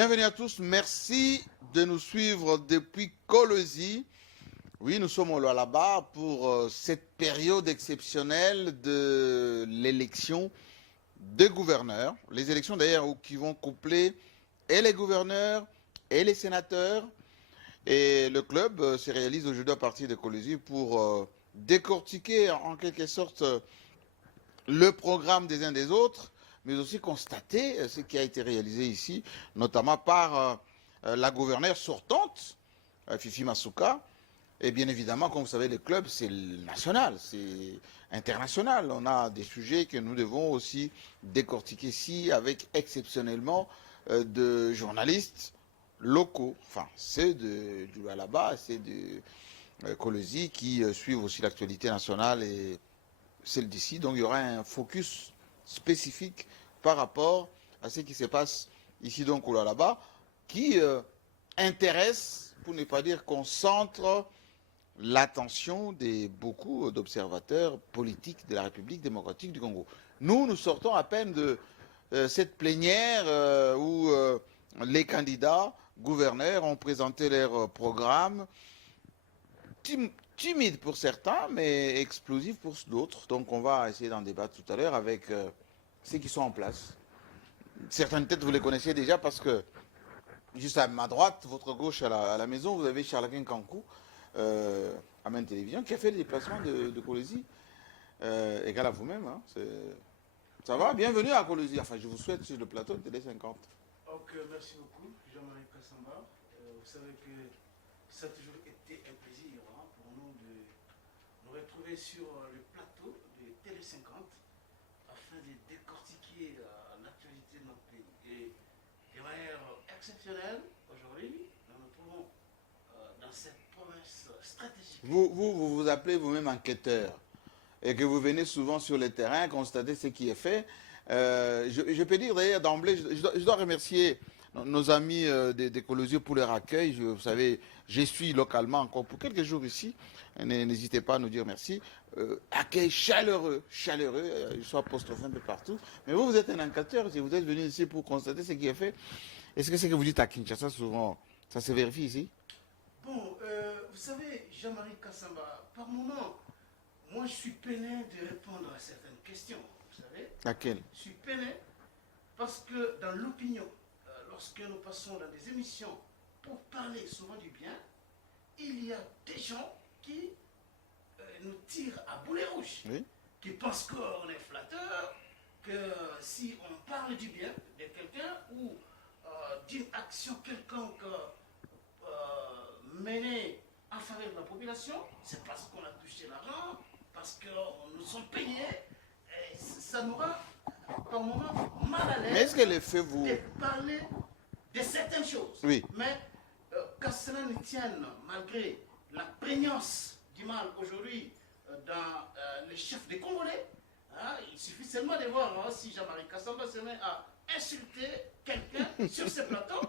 Bienvenue à tous, merci de nous suivre depuis Kolwezi. Oui, nous sommes au Lualaba pour cette période exceptionnelle de l'élection des gouverneurs. Les élections d'ailleurs qui vont coupler et les gouverneurs et les sénateurs. Et le club se réalise aujourd'hui à partir de Kolwezi pour décortiquer en quelque sorte le programme des uns des autres, mais aussi constater ce qui a été réalisé ici, notamment par la gouverneure sortante, Fifi Masuka. Et bien évidemment, comme vous savez, le club, c'est national, c'est international. On a des sujets que nous devons aussi décortiquer ici avec exceptionnellement de journalistes locaux. Enfin, c'est du Lualaba, c'est de Kolwezi qui suivent aussi l'actualité nationale et celle d'ici. Donc il y aura un focus spécifique par rapport à ce qui se passe ici donc au Lualaba, qui intéresse, pour ne pas dire concentre, l'attention de beaucoup d'observateurs politiques de la République démocratique du Congo. Nous sortons à peine de cette plénière où les candidats gouverneurs ont présenté leur programme, timide pour certains, mais explosif pour d'autres. Donc on va essayer d'en débattre tout à l'heure avec ceux qui sont en place. Certaines têtes, vous les connaissez déjà parce que juste à ma droite, votre gauche à la maison, vous avez Charles Kankou, à Main Télévision, qui a fait le déplacement de Kolwezi, égal à vous-même. Hein, ça va? Bienvenue à Kolwezi. Enfin, je vous souhaite sur le plateau de Télé 50. Donc, merci beaucoup, Jean-Marie Kassamba. Vous savez que ça a toujours été un plaisir hein, pour nous de nous retrouver sur le plateau de Télé 50 afin de décortiquer l'actualité de notre pays. Et de manière exceptionnelle, aujourd'hui, nous nous trouvons dans cette promesse stratégique. Vous appelez vous-même enquêteur et que vous venez souvent sur le terrain constater ce qui est fait. Je peux dire d'ailleurs d'emblée, je dois remercier nos amis des Kolwezi pour leur accueil. Vous savez, je suis localement encore pour quelques jours ici. N'hésitez pas à nous dire merci. Accueil chaleureux, je suis apostrophé un peu partout. Mais vous êtes un enquêteur, si vous êtes venu ici pour constater ce qui est fait. Est-ce que ce que vous dites à Kinshasa souvent, ça se vérifie ici? Bon, vous savez, Jean-Marie Kassamba, par moment, moi je suis peiné de répondre à certaines questions. Vous savez? Laquelle? Je suis peiné parce que dans l'opinion, lorsque nous passons dans des émissions pour parler souvent du bien, il y a des gens qui nous tirent à boulet rouge, Oui. qui pensent qu'on est flatteur, que si on parle du bien de quelqu'un ou d'une action quelconque menée en faveur de la population, c'est parce qu'on a touché l'argent, parce que nous sommes payés, et ça nous rend par moment mal à l'aise. Mais est-ce que les faits vous... de parler de certaines choses. Oui. Mais qu'à cela ne tienne, malgré la prégnance du mal aujourd'hui dans les chefs des Congolais, hein, il suffit seulement de voir hein, si Jean-Marie Kassamba se met à insulter quelqu'un sur ce plateau,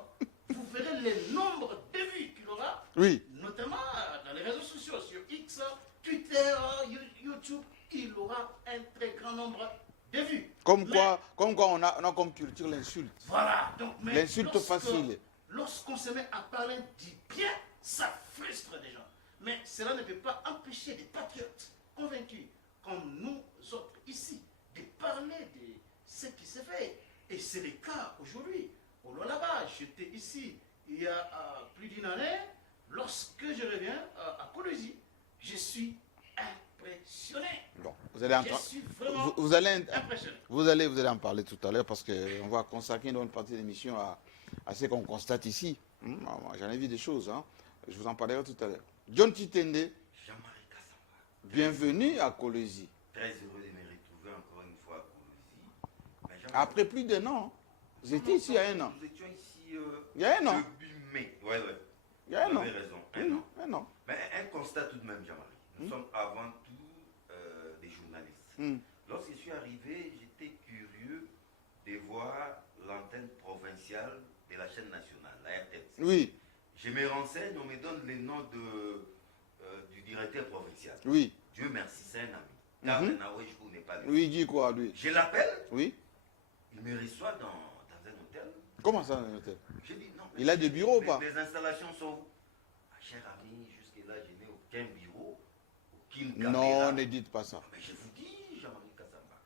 vous verrez le nombre de vues qu'il aura, Oui. notamment dans les réseaux sociaux, sur X, Twitter, YouTube, il aura un très grand nombre de vues. Comme quoi on a comme culture l'insulte. Voilà, donc mais L'insulte facile. Lorsqu'on se met à parler du bien, ça frustre des gens. Mais cela ne peut pas empêcher des patriotes convaincus, comme nous autres ici, de parler de ce qui se fait. Et c'est le cas aujourd'hui. Au Lualaba, j'étais ici il y a plus d'une année. Lorsque je reviens à Kolwezi, je suis impressionné. Bon, vous allez Je suis vraiment impressionné. vous allez en parler tout à l'heure parce qu'on va consacrer une bonne partie de l'émission à ce qu'on constate ici. J'en ai vu des choses. Hein. Je vous en parlerai tout à l'heure. John Titende, Jean-Marie Kassamba, bienvenue à Kolwezi. très heureux de me retrouver encore une fois à Kolwezi. Après plus d'un an. Hein. Vous étiez ici il y a un an. Nous étions ici Il y a un an. début mai. Ouais. Il y a un Vous an. avez raison, un an. Un an. Mais un constat tout de même, Jean-Marie. Nous sommes avant tout des journalistes. Lorsque je suis arrivé, j'étais curieux de voir l'antenne provinciale de la chaîne nationale, la RTNC. Oui. Je me renseigne, on me donne le nom du directeur provincial. Oui. Dieu merci, c'est un ami. N'est pas lui. Oui, il dit quoi, lui? Je l'appelle, Oui. il me reçoit dans un hôtel. Comment ça, un hôtel? J'ai dit non. Il a des bureaux ou pas? Les installations sont où? Cher ami, jusque-là, je n'ai aucun bureau, aucune caméra. Non, ne dites pas ça. Mais je vous dis, Jean-Marie Kassamba.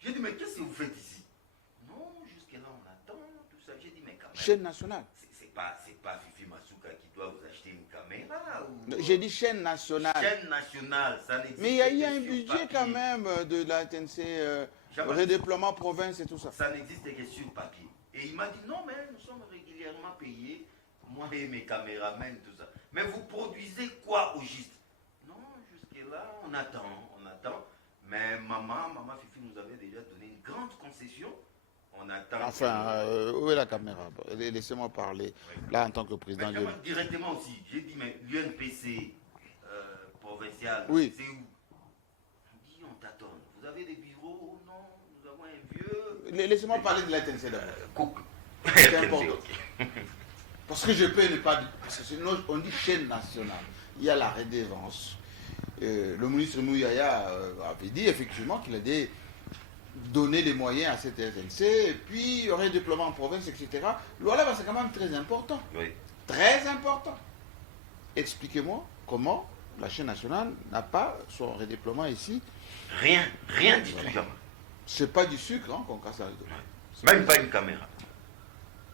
J'ai dit, mais qu'est-ce que vous faites ici? Non, jusque-là, on attend, tout ça. J'ai dit, mais quand même. Chaîne nationale. C'est pas Fifi Masuka qui doit vous acheter une caméra ou... J'ai dit chaîne nationale. Chaîne nationale, ça n'existe Mais il y a eu que un sur budget papier. quand même de la TNC, Jean-Baptiste. redéploiement province et tout ça. Ça n'existe que sur papier. Et il m'a dit, non, mais nous sommes régulièrement payés, moi et mes caméramens, tout ça. Mais vous produisez quoi au juste? Non, jusque-là, on attend. Mais maman Fifi nous avait déjà donné une grande concession. On attend. Enfin, où est la caméra? Laissez-moi parler. Oui. Là, en tant que président. Mais directement aussi, j'ai dit, mais l'UNPC provincial, Oui. c'est où? On dit, on t'attend. Vous avez des bureaux? Non, nous avons un vieux. Laissez-moi parler de la TNC d'abord. C'est C'est important. Parce que je peux ne pas dire. Parce que sinon, on dit chaîne nationale. Il y a la redevance. Le ministre Mouyaya avait dit effectivement qu'il allait donner les moyens à cette RNC, et puis redéploiement en province, etc. Voilà, c'est quand même très important. Oui. Très important. Expliquez-moi comment la chaîne nationale n'a pas son redéploiement ici. Rien du tout, Jean. C'est pas du sucre hein, qu'on casse à Même pas une caméra.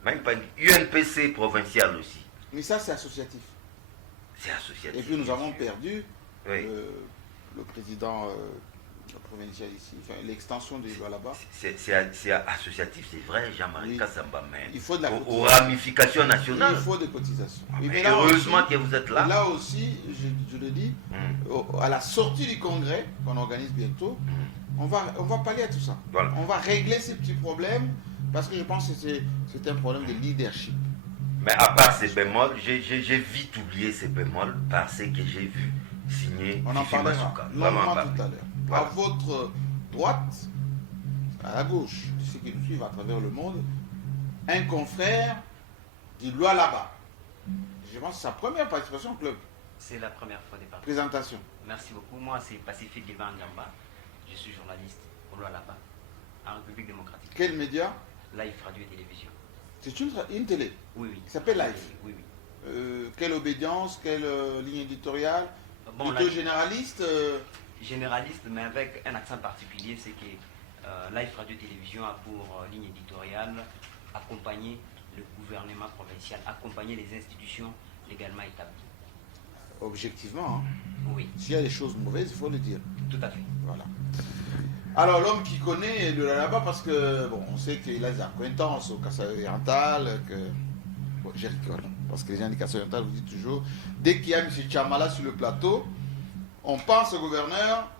Même pas une UNPC provinciale aussi. Mais ça, c'est associatif. C'est associatif. Et puis nous avons perdu Oui. le président provincial ici, enfin, l'extension des lois là-bas. C'est associatif, c'est vrai, Jean-Marie Oui. Kassamba, mais Il faut de la aux cotisation. ramifications nationales. Il faut des cotisations. Ah, Et mais là heureusement aussi, que vous êtes là. Là aussi, je le dis, à la sortie du congrès, qu'on organise bientôt, on va pallier à tout ça. Voilà. On va régler ces petits problèmes, parce que je pense que c'est un problème de leadership. Mais à part ces bémols, j'ai vite oublié ces bémols parce que j'ai vu signer On en Fifi parlera Masuka. longuement Vraiment tout à pas. l'heure. Voilà. À votre droite, à la gauche, ceux qui nous suivent à travers le monde, un confrère dit loi là-bas. Je pense que c'est sa première participation au club. C'est la première fois des parties. Présentation. Merci beaucoup. Moi, c'est Pacifique Guilvan Gamba. Je suis journaliste au Lualaba, en République démocratique. Quel média? Live, radio et télévision. C'est une télé. Oui, oui. Ça s'appelle Live. Oui, oui. Quelle obédience, quelle ligne éditoriale? Bon, Plutôt généraliste généraliste, mais avec un accent particulier, c'est que Live Radio Télévision a pour ligne éditoriale accompagner le gouvernement provincial, accompagner les institutions légalement établies. Objectivement, hein. Oui, S'il y a des choses mauvaises, il faut le dire. tout à fait. Voilà. Alors l'homme qui connaît de là-bas, parce que bon, on sait qu'il a des acquaintances au Kasaï-Oriental, que bon, je rigole, parce que les gens du Kasaï-Oriental vous disent toujours, dès qu'il y a M. Tchamala sur le plateau, on pense au gouverneur,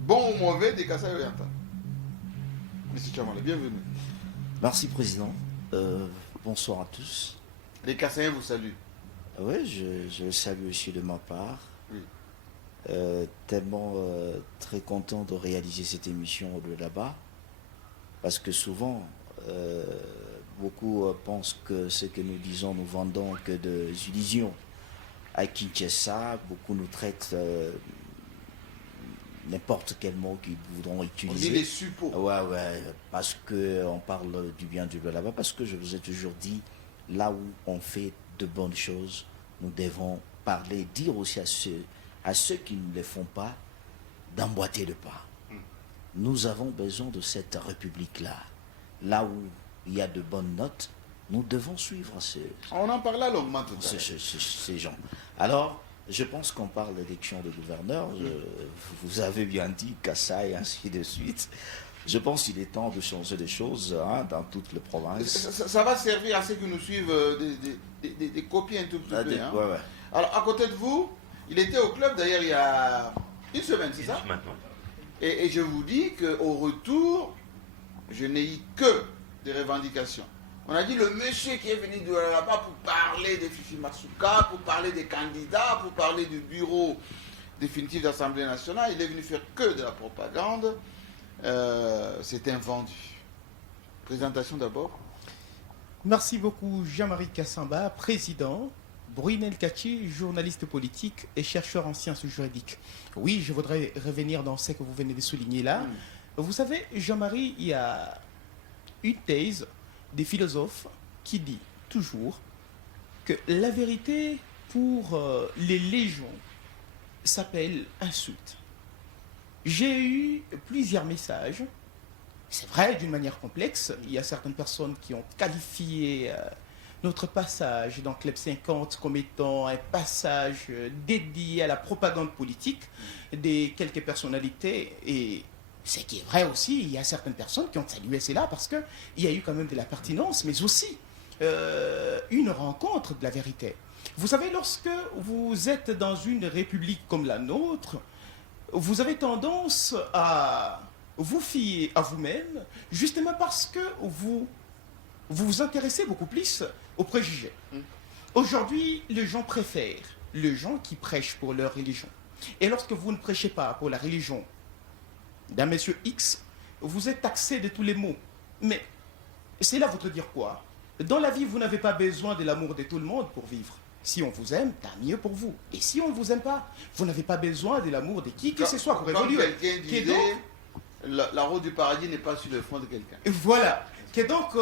bon ou mauvais, des Kasaï-Oriental. M. Tchamala, bienvenue. Merci, Président. Bonsoir à tous. Les Kassaïens vous saluent. Oui, je le salue aussi de ma part. Oui. Tellement très content de réaliser cette émission de là-bas. Parce que souvent, beaucoup pensent que ce que nous disons, nous vendons que des illusions. À Kinshasa, beaucoup nous traitent n'importe quel mot qu'ils voudront On utiliser. dit les suppôts. Ouais, parce qu'on parle du bien du là-bas, parce que je vous ai toujours dit, là où on fait de bonnes choses, nous devons parler, dire aussi à ceux qui ne le font pas, d'emboîter le pas. Nous avons besoin de cette République-là. Là où il y a de bonnes notes, nous devons suivre On en parlait longuement tout à l'heure. ces gens. Alors, je pense qu'on parle d'élection de gouverneur. Vous avez bien dit Kassai et ainsi de suite. Je pense qu'il est temps de changer des choses dans toutes les provinces. Ça va servir à ceux qui nous suivent des copies un tout petit peu. Hein. Ouais. Alors, à côté de vous, il était au club d'ailleurs il y a une semaine, c'est ça? Maintenant. Et je vous dis qu'au retour, je n'ai eu que des revendications. On a dit le monsieur qui est venu de là-bas pour parler de Fifi Masuka, pour parler des candidats, pour parler du bureau définitif de l'Assemblée nationale, il est venu faire que de la propagande. C'est un vendu. Présentation d'abord. Merci beaucoup Jean-Marie Kassamba, président. Brunel Kachi, journaliste politique et chercheur en sciences juridiques. Oui, je voudrais revenir dans ce que vous venez de souligner là. Vous savez, Jean-Marie, il y a une thèse des philosophes qui dit toujours que la vérité pour les légions s'appelle insulte. J'ai eu plusieurs messages, c'est vrai d'une manière complexe, il y a certaines personnes qui ont qualifié notre passage dans Club 50 comme étant un passage dédié à la propagande politique des quelques personnalités, et ce qui est vrai aussi, il y a certaines personnes qui ont salué cela parce qu'il y a eu quand même de la pertinence, mais aussi une rencontre de la vérité. Vous savez, lorsque vous êtes dans une république comme la nôtre, vous avez tendance à vous fier à vous-même, justement parce que vous vous intéressez beaucoup plus aux préjugés. Aujourd'hui, les gens préfèrent les gens qui prêchent pour leur religion. Et lorsque vous ne prêchez pas pour la religion d'un monsieur X, vous êtes taxé de tous les maux. Mais c'est là votre dire quoi? Dans la vie, vous n'avez pas besoin de l'amour de tout le monde pour vivre. Si on vous aime, tant mieux pour vous. Et si on ne vous aime pas, vous n'avez pas besoin de l'amour de qui que ce soit pour évoluer. Quelqu'un disait, la route du paradis n'est pas sur le front de quelqu'un. Voilà. Que donc,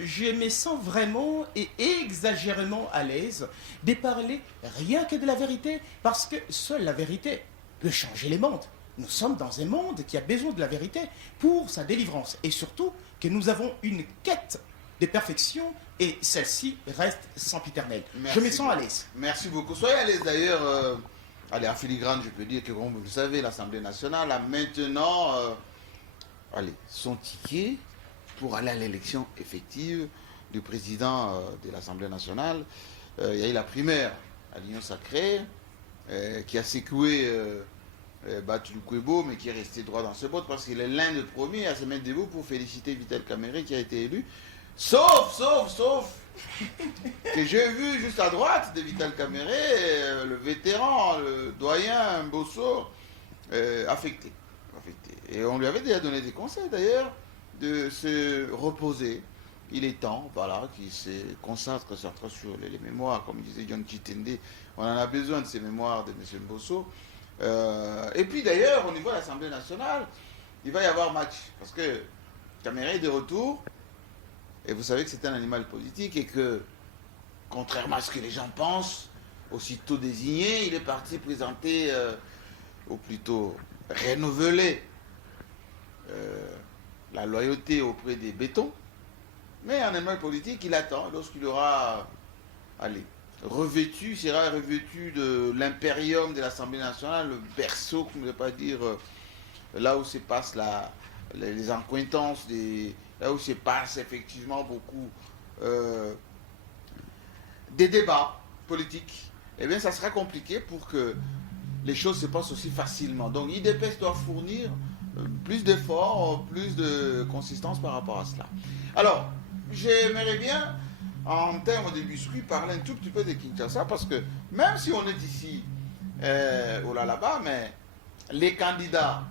je me sens vraiment et exagérément à l'aise de parler rien que de la vérité, parce que seule la vérité peut changer les mondes. Nous sommes dans un monde qui a besoin de la vérité pour sa délivrance. Et surtout, que nous avons une quête de perfection et celle-ci reste sempiternelle. Je me sens à l'aise. Merci beaucoup. Soyez à l'aise d'ailleurs. Allez, en filigrane, je peux dire que, comme vous le savez, l'Assemblée nationale a maintenant son ticket pour aller à l'élection effective du président de l'Assemblée nationale. Il y a eu la primaire à l'Union Sacrée qui a secoué Batulukwebo, mais qui est resté droit dans ses bottes parce qu'il est l'un des premiers à se mettre debout pour féliciter Vital Kamerhe qui a été élu. Sauf que j'ai vu juste à droite de Vital Kamerhe, le vétéran, le doyen Mbosso, affecté. Et on lui avait déjà donné des conseils d'ailleurs de se reposer. Il est temps, voilà, qu'il se consacre surtout sur les mémoires, comme disait John Chitende. On en a besoin de ces mémoires de M. Mbosso. Et puis d'ailleurs, au niveau de l'Assemblée nationale, il va y avoir match. Parce que Kamerhe est de retour. Et vous savez que c'est un animal politique et que, contrairement à ce que les gens pensent, aussitôt désigné, il est parti présenter, ou plutôt renouveler, la loyauté auprès des bétons. Mais un animal politique, il attend lorsqu'il aura, sera revêtu de l'impérium de l'Assemblée nationale, le berceau, comme je ne vais pas dire, là où se passent les accointances là où se passe effectivement beaucoup des débats politiques, eh bien ça sera compliqué pour que les choses se passent aussi facilement. Donc IDPS doit fournir plus d'efforts, plus de consistance par rapport à cela. Alors, j'aimerais bien, en termes de biscuits, parler un tout petit peu de Kinshasa, parce que même si on est ici là-bas, mais les candidats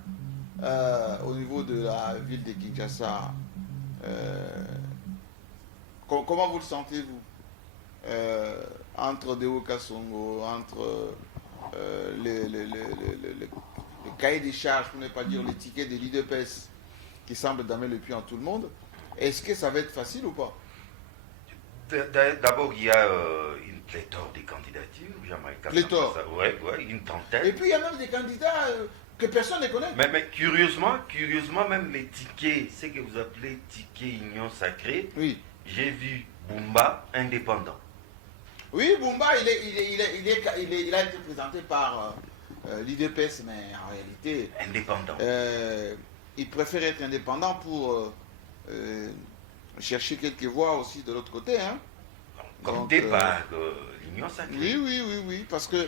au niveau de la ville de Kinshasa, comment vous le sentez-vous entre Deo Kassongo, entre les cahiers des charges, pour ne pas dire les tickets de l'IDPS qui semblent damer le pied en tout le monde, est-ce que ça va être facile ou pas? D'abord, il y a une pléthore de candidatures. Pléthore? Oui, une trentaine. Et puis il y a même des candidats que personne ne connaît. Mais curieusement, même les tickets, ce que vous appelez tickets Union Sacrée, oui. J'ai vu Bumba indépendant. Oui, Bumba, il a été présenté par l'IDPS, mais en réalité... Indépendant. Il préfère être indépendant pour chercher quelques voix aussi de l'autre côté. Hein. Compté par l'Union Sacrée. Oui, parce que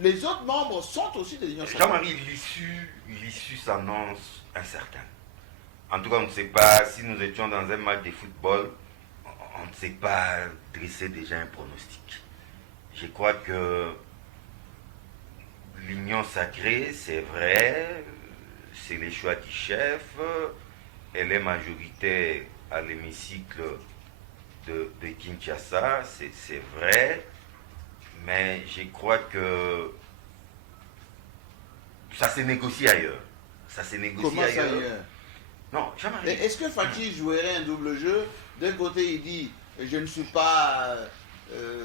les autres membres sont aussi de l'Union Sacrée. Jean-Marie, l'issue s'annonce incertaine. En tout cas, on ne sait pas si nous étions dans un match de football, on ne sait pas dresser déjà un pronostic. Je crois que l'Union Sacrée, c'est vrai, c'est les choix du chef, elle est majoritaire à l'hémicycle de Kinshasa, c'est vrai, mais je crois que ça s'est négocié ailleurs. Ça s'est négocié ailleurs. Non, Jean-Marie. Est-ce que Fatih jouerait un double jeu? D'un côté, il dit je ne suis pas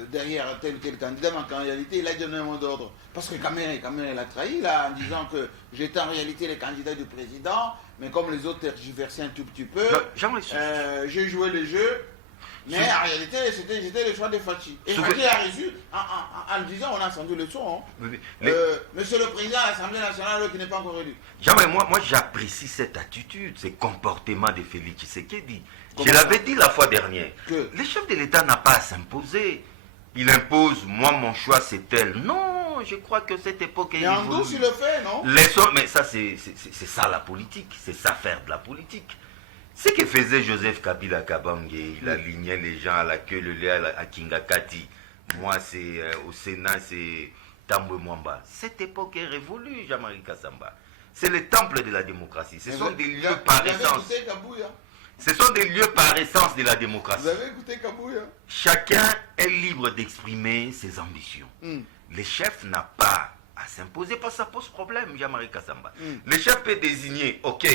derrière tel ou tel candidat, mais qu'en réalité, il a donné un mot d'ordre. Parce que Kamere l'a trahi là, en disant que j'étais en réalité le candidat du président, mais comme les autres tergiversaient un tout petit peu, j'ai joué le jeu. Mais en réalité, c'était le choix de Fatih. Et Fatih a reçu, en disant, on a entendu le son, Monsieur le Président de l'Assemblée nationale qui n'est pas encore élu. Moi j'apprécie cette attitude, ces comportements de Félix Tshisekedi. Je l'avais dit la fois dernière, le chef de l'État n'a pas à s'imposer. Il impose, moi mon choix c'est tel. Non, je crois que cette époque est mais en douce il le fait, non? Mais ça c'est ça la politique, c'est ça faire de la politique. Ce que faisait Joseph Kabila Kabange, il alignait les gens à la queue le lait à Kingakati. Moi, c'est au Sénat, c'est Tambwe Mwamba. Cette époque est révolue, Jean-Marie Kassamba. C'est le temple de la démocratie. Ce sont des lieux par essence. Ce sont des lieux par essence de la démocratie. Vous avez écouté Kabouya? Chacun est libre d'exprimer ses ambitions. Le chef n'a pas à s'imposer parce que ça pose problème, Jean-Marie Kassamba. Le chef peut désigner, ok,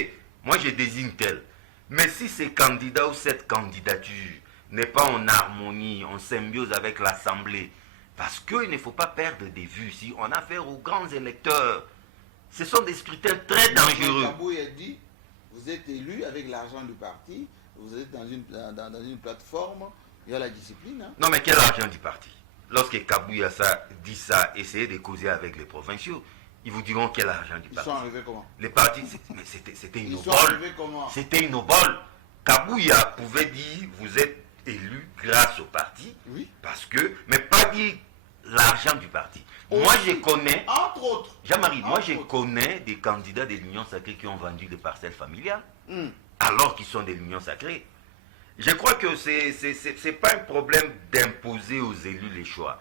moi je désigne tel. Mais si ces candidats ou cette candidature n'est pas en harmonie, en symbiose avec l'Assemblée, parce qu'il ne faut pas perdre de vue, si on a affaire aux grands électeurs, ce sont des scrutins très dangereux. Kabouya a dit, vous êtes élu avec l'argent du parti, vous êtes dans une plateforme, il y a la discipline. Hein. Non mais quel argent du parti? Lorsque Kabouya dit ça, essayez de causer avec les provinciaux, ils vous diront quel argent du parti. Ils sont arrivés comment? Les partis, c'était une Ils sont obole. arrivés comment? C'était une obole. Kabouya pouvait dire, vous êtes élu grâce au parti, oui. Parce que, mais pas dire l'argent du parti. Moi je connais, entre autres, Jean-Marie, moi je connais des candidats de l'Union Sacrée qui ont vendu des parcelles familiales, alors qu'ils sont de l'Union Sacrée. Je crois que c'est pas un problème d'imposer aux élus les choix.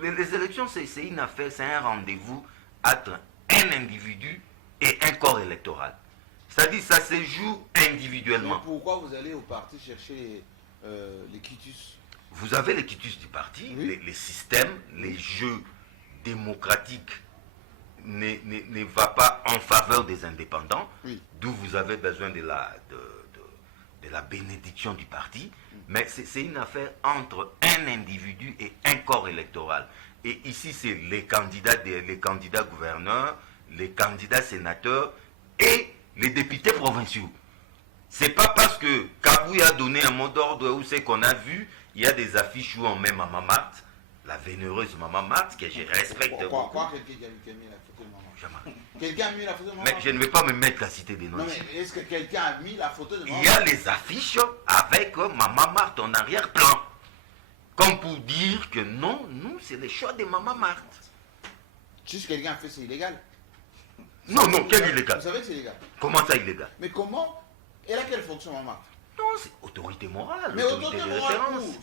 Les élections, c'est une affaire, c'est un rendez-vous entre un individu et un corps électoral. C'est-à-dire ça se joue individuellement. Mais pourquoi vous allez au parti chercher les quitus? Vous avez les quitus du parti, oui. les systèmes, les jeux démocratiques ne va pas en faveur des indépendants, oui. D'où vous avez besoin de la bénédiction du parti, mais c'est une affaire entre un individu et un corps électoral. Et ici, c'est les candidats gouverneurs, les candidats sénateurs et les députés provinciaux. C'est pas parce que Kabouya a donné un mot d'ordre où c'est qu'on a vu, il y a des affiches où on met Maman Marthe, la vénéreuse Maman Marthe, que je respecte beaucoup. Quoi quelqu'un qui a mis la photo de Maman? Jamais. Quelqu'un a mis la photo de Maman? Mais je ne vais pas me mettre à citer des noms. Non, mais est-ce que quelqu'un a mis la photo de Maman? Il y a les affiches avec Maman Marthe en arrière-plan. Comme pour dire que non, nous, c'est le choix de Maman Marthe. Juste quelqu'un a fait, c'est illégal. Non, quel illégal? Vous savez que c'est illégal. Comment ça illégal? Mais comment? Elle a quelle fonction, Maman Marthe? Non, c'est autorité morale. Mais autorité de morale référence.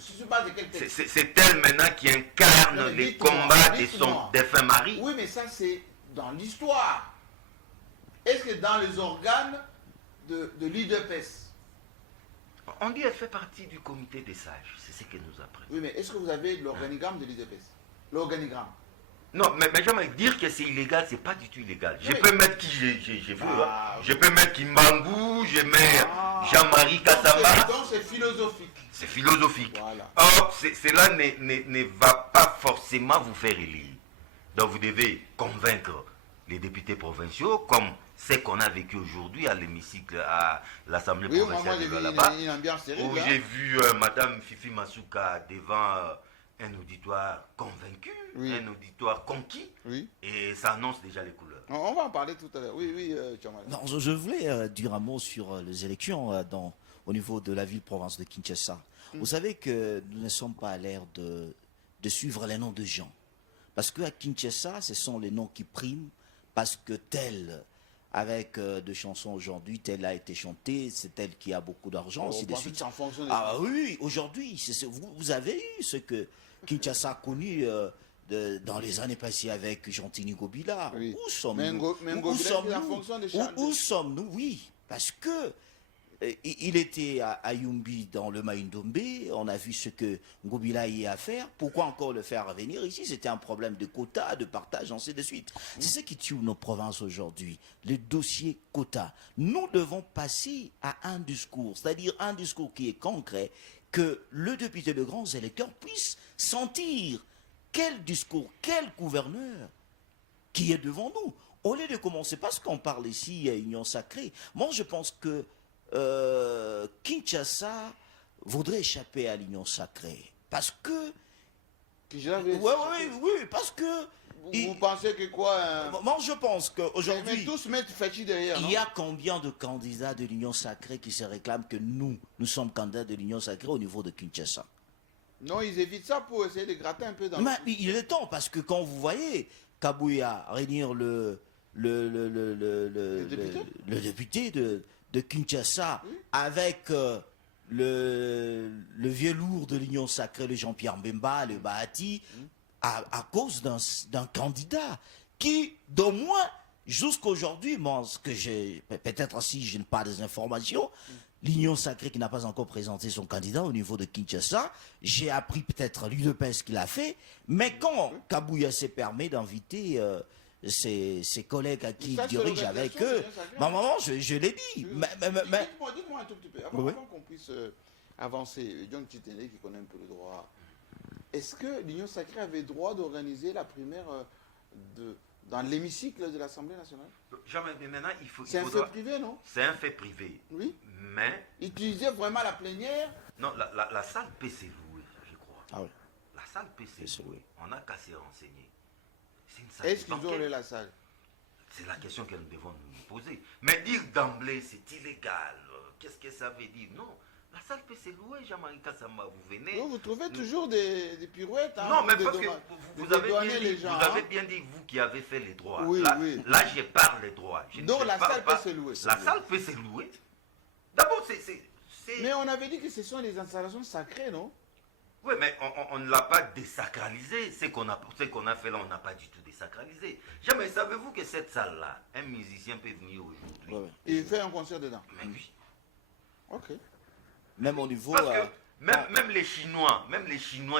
C'est elle maintenant qui incarne les combats de son défunt mari. Oui, mais ça, c'est dans l'histoire. Est-ce que dans les organes de l'IDPS? On dit qu'elle fait partie du comité des sages. C'est ce que nous apprenons. Oui, mais est-ce que vous avez l'organigramme de l'IDPS? L'organigramme? Non, mais jamais dire que c'est illégal, c'est pas du tout illégal. Je peux mettre qui je veux. Je peux mettre Kimbangou, je mets Jean-Marie Kassamba. Donc c'est philosophique. C'est philosophique. Voilà. Or, cela ne va pas forcément vous faire élire. Donc vous devez convaincre les députés provinciaux, comme ce qu'on a vécu aujourd'hui à l'hémicycle, à l'Assemblée provinciale de Lualaba, où j'ai vu Madame Fifi Masuka devant un auditoire convaincu, un auditoire conquis, et ça annonce déjà les couleurs. On va en parler tout à l'heure. Oui, non, je voulais dire un mot sur les élections au niveau de la ville-province de Kinshasa. Vous savez que nous ne sommes pas à l'ère de suivre les noms de gens. Parce qu'à Kinshasa, ce sont les noms qui priment, parce que tel, avec de chansons aujourd'hui, tel a été chanté, c'est tel qui a beaucoup d'argent, ainsi de suite. Ah oui, aujourd'hui, vous avez eu ce que Kinshasa a connu dans les années passées avec Jean-Tini Gobila. Oui. Où sommes-nous? Oui, parce que il était à Yumbi dans le Maïndombe, on a vu ce que Ngobila y a à faire. Pourquoi encore le faire revenir ici? C'était un problème de quota, de partage, ainsi de suite. C'est ce qui tue nos provinces aujourd'hui, le dossier quota. Nous devons passer à un discours, c'est-à-dire un discours qui est concret, que le député de grands électeurs puisse sentir quel discours, quel gouverneur qui est devant nous. Au lieu de commencer, parce qu'on parle ici à Union Sacrée, moi je pense que Kinshasa voudrait échapper à l'Union Sacrée. Parce que... Oui, parce que... Vous pensez que quoi Moi je pense qu'aujourd'hui... Mais tous mettent Fachi derrière, il y a combien de candidats de l'Union Sacrée qui se réclament que nous sommes candidats de l'Union Sacrée au niveau de Kinshasa? Non, ils évitent ça pour essayer de gratter un peu dans Mais il est temps, parce que quand vous voyez Kabouya réunir le député de Kinshasa avec le vieux lourd de l'Union Sacrée, le Jean-Pierre Mbemba, le Bahati, à cause d'un candidat qui, d'au moins, jusqu'aujourd'hui, moi, ce que j'ai, peut-être si je n'ai pas des informations, l'Union Sacrée qui n'a pas encore présenté son candidat au niveau de Kinshasa, j'ai appris peut-être l'UDPS qu'il a fait, mais quand Kabouya s'est permis d'inviter ses collègues à qui il dirige avec eux, maman, je l'ai dit. Dites-moi un tout petit peu, avant qu'on puisse avancer, John Titene qui connaît un peu le droit, est-ce que l'Union Sacrée avait droit d'organiser la primaire dans l'hémicycle de l'Assemblée nationale? Jamais, mais maintenant, il faut... C'est un fait privé, non? C'est un fait privé. Oui. Mais... Utiliser vraiment la plénière? Non, la salle peut s'élouer, je crois. Ah oui. La salle peut s'élouer. On n'a qu'à se renseigner. Est-ce qu'ils ont la salle? C'est la question que nous devons nous poser. Mais dire d'emblée, c'est illégal. Qu'est-ce que ça veut dire? Non. La salle peut se louer, Jean-Marie Kassamba, vous venez... Non, vous trouvez toujours des pirouettes. Hein, non, mais parce que vous avez bien dit, vous qui avez fait les droits. Oui, là je parle les droits. Donc la salle peut se louer. La salle peut se louer. D'abord, c'est... Mais on avait dit que ce sont des installations sacrées, non? Oui, mais on ne l'a pas désacralisé. Ce qu'on a fait là, on n'a pas du tout désacralisé. Jamais, savez-vous que cette salle-là, un musicien peut venir aujourd'hui. Et il fait un concert dedans? Mais oui. Ok. Même au niveau... Parce que même les Chinois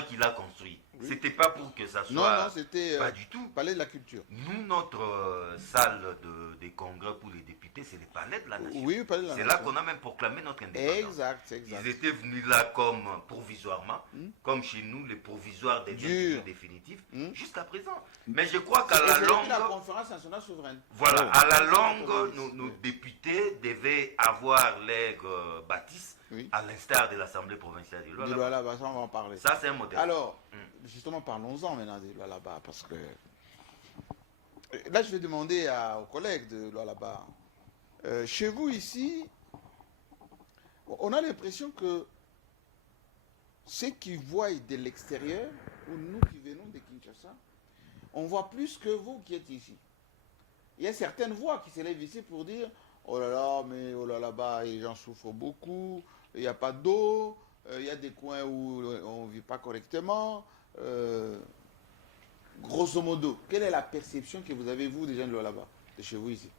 qui l'ont construit, c'était pas pour que ça soit... Non, c'était pas du tout. Palais de la Culture. Nous, notre salle des congrès pour les députés, c'est le Palais de la Nation. Oui, Palais de la Nation. C'est là qu'on a même proclamé notre indépendance. Exact. Ils étaient venus là comme provisoirement, comme chez nous, les provisoires deviennent définitifs, jusqu'à présent. Mais je crois qu'à la longue... la conférence nationale souveraine. Voilà, à la longue, nos députés devaient avoir l'air bâtisse, à l'instar de l'Assemblée provinciale de Lualaba. Ça, on va en parler. Ça, c'est un modèle. Alors, justement, parlons-en maintenant de Lualaba, parce que... Là, je vais demander aux collègues de Lualaba. Chez vous, ici, on a l'impression que ceux qui voient de l'extérieur, ou nous qui venons de Kinshasa, on voit plus que vous qui êtes ici. Il y a certaines voix qui s'élèvent ici pour dire « Oh là là, mais oh là là-bas, les gens souffrent beaucoup, il n'y a pas d'eau, il y a des coins où on ne vit pas correctement. » Grosso modo, quelle est la perception que vous avez, vous, des gens de là-bas, de chez vous ici?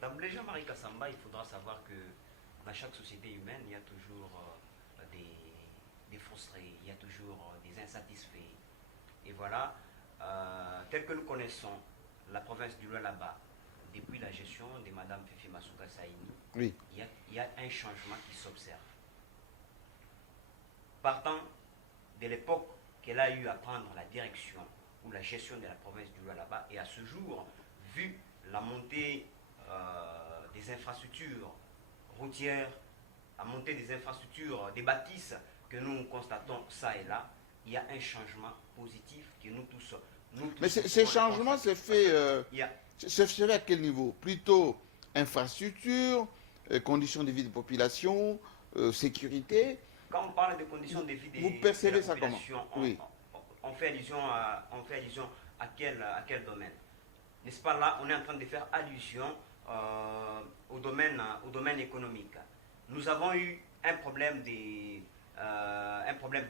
D'emblée, Jean-Marie Kassamba, il faudra savoir que dans chaque société humaine, il y a toujours des frustrés, il y a toujours des insatisfaits. Et voilà, tel que nous connaissons la province du Lualaba, depuis la gestion de Mme Fifi Masuka Saïni, il y a un changement qui s'observe. Partant de l'époque qu'elle a eu à prendre la direction ou la gestion de la province du Lualaba, et à ce jour, vu la montée des infrastructures routières, la montée des infrastructures, des bâtisses que nous constatons ça et là, il y a un changement positif que nous tous... Mais ces changements se fait à quel niveau? Plutôt infrastructure, conditions de vie de population, sécurité? Quand on parle de conditions de vie vous percevez ça comment? On fait allusion à quel domaine? N'est-ce pas, là, on est en train de faire allusion au domaine économique. Nous avons eu un problème de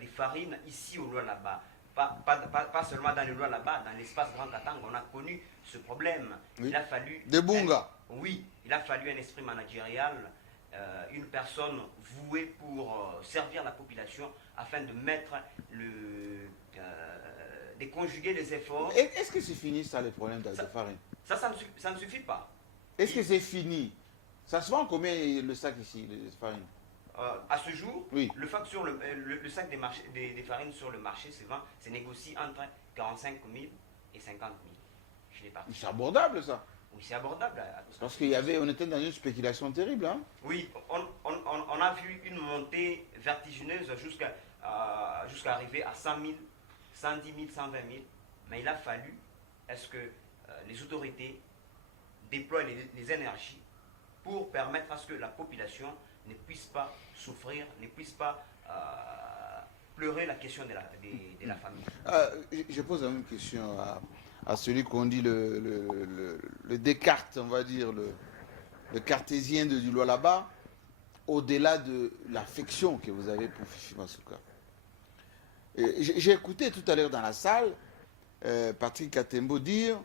farine ici au Lualaba. Pas seulement dans le Lualaba, dans l'espace Grand Katanga, on a connu ce problème. Il a fallu... Des Bunga. Il a fallu un esprit managérial une personne vouée pour servir la population afin de mettre de conjuguer les efforts. Est-ce que c'est fini ça, les problèmes de farine? Ça ne suffit pas. Est-ce que c'est fini? Ça se vend combien le sac ici, les farines? À ce jour, oui. le sac des farines sur le marché se négocie entre 45 000 et 50 000. C'est abordable ça? Oui, c'est abordable. Parce qu'on était dans une spéculation terrible. Hein? Oui, on a vu une montée vertigineuse jusqu'à arriver à 100 000, 110 000, 120 000. Mais il a fallu que les autorités déploient les énergies pour permettre à ce que la population ne puisse pas souffrir, ne puisse pas pleurer la question de la famille. Je pose la même question à celui qu'on dit le Descartes, on va dire, le cartésien du Lualaba, au-delà de l'affection que vous avez pour Fifi Masuka. J'ai écouté tout à l'heure dans la salle Patrick Katembo dire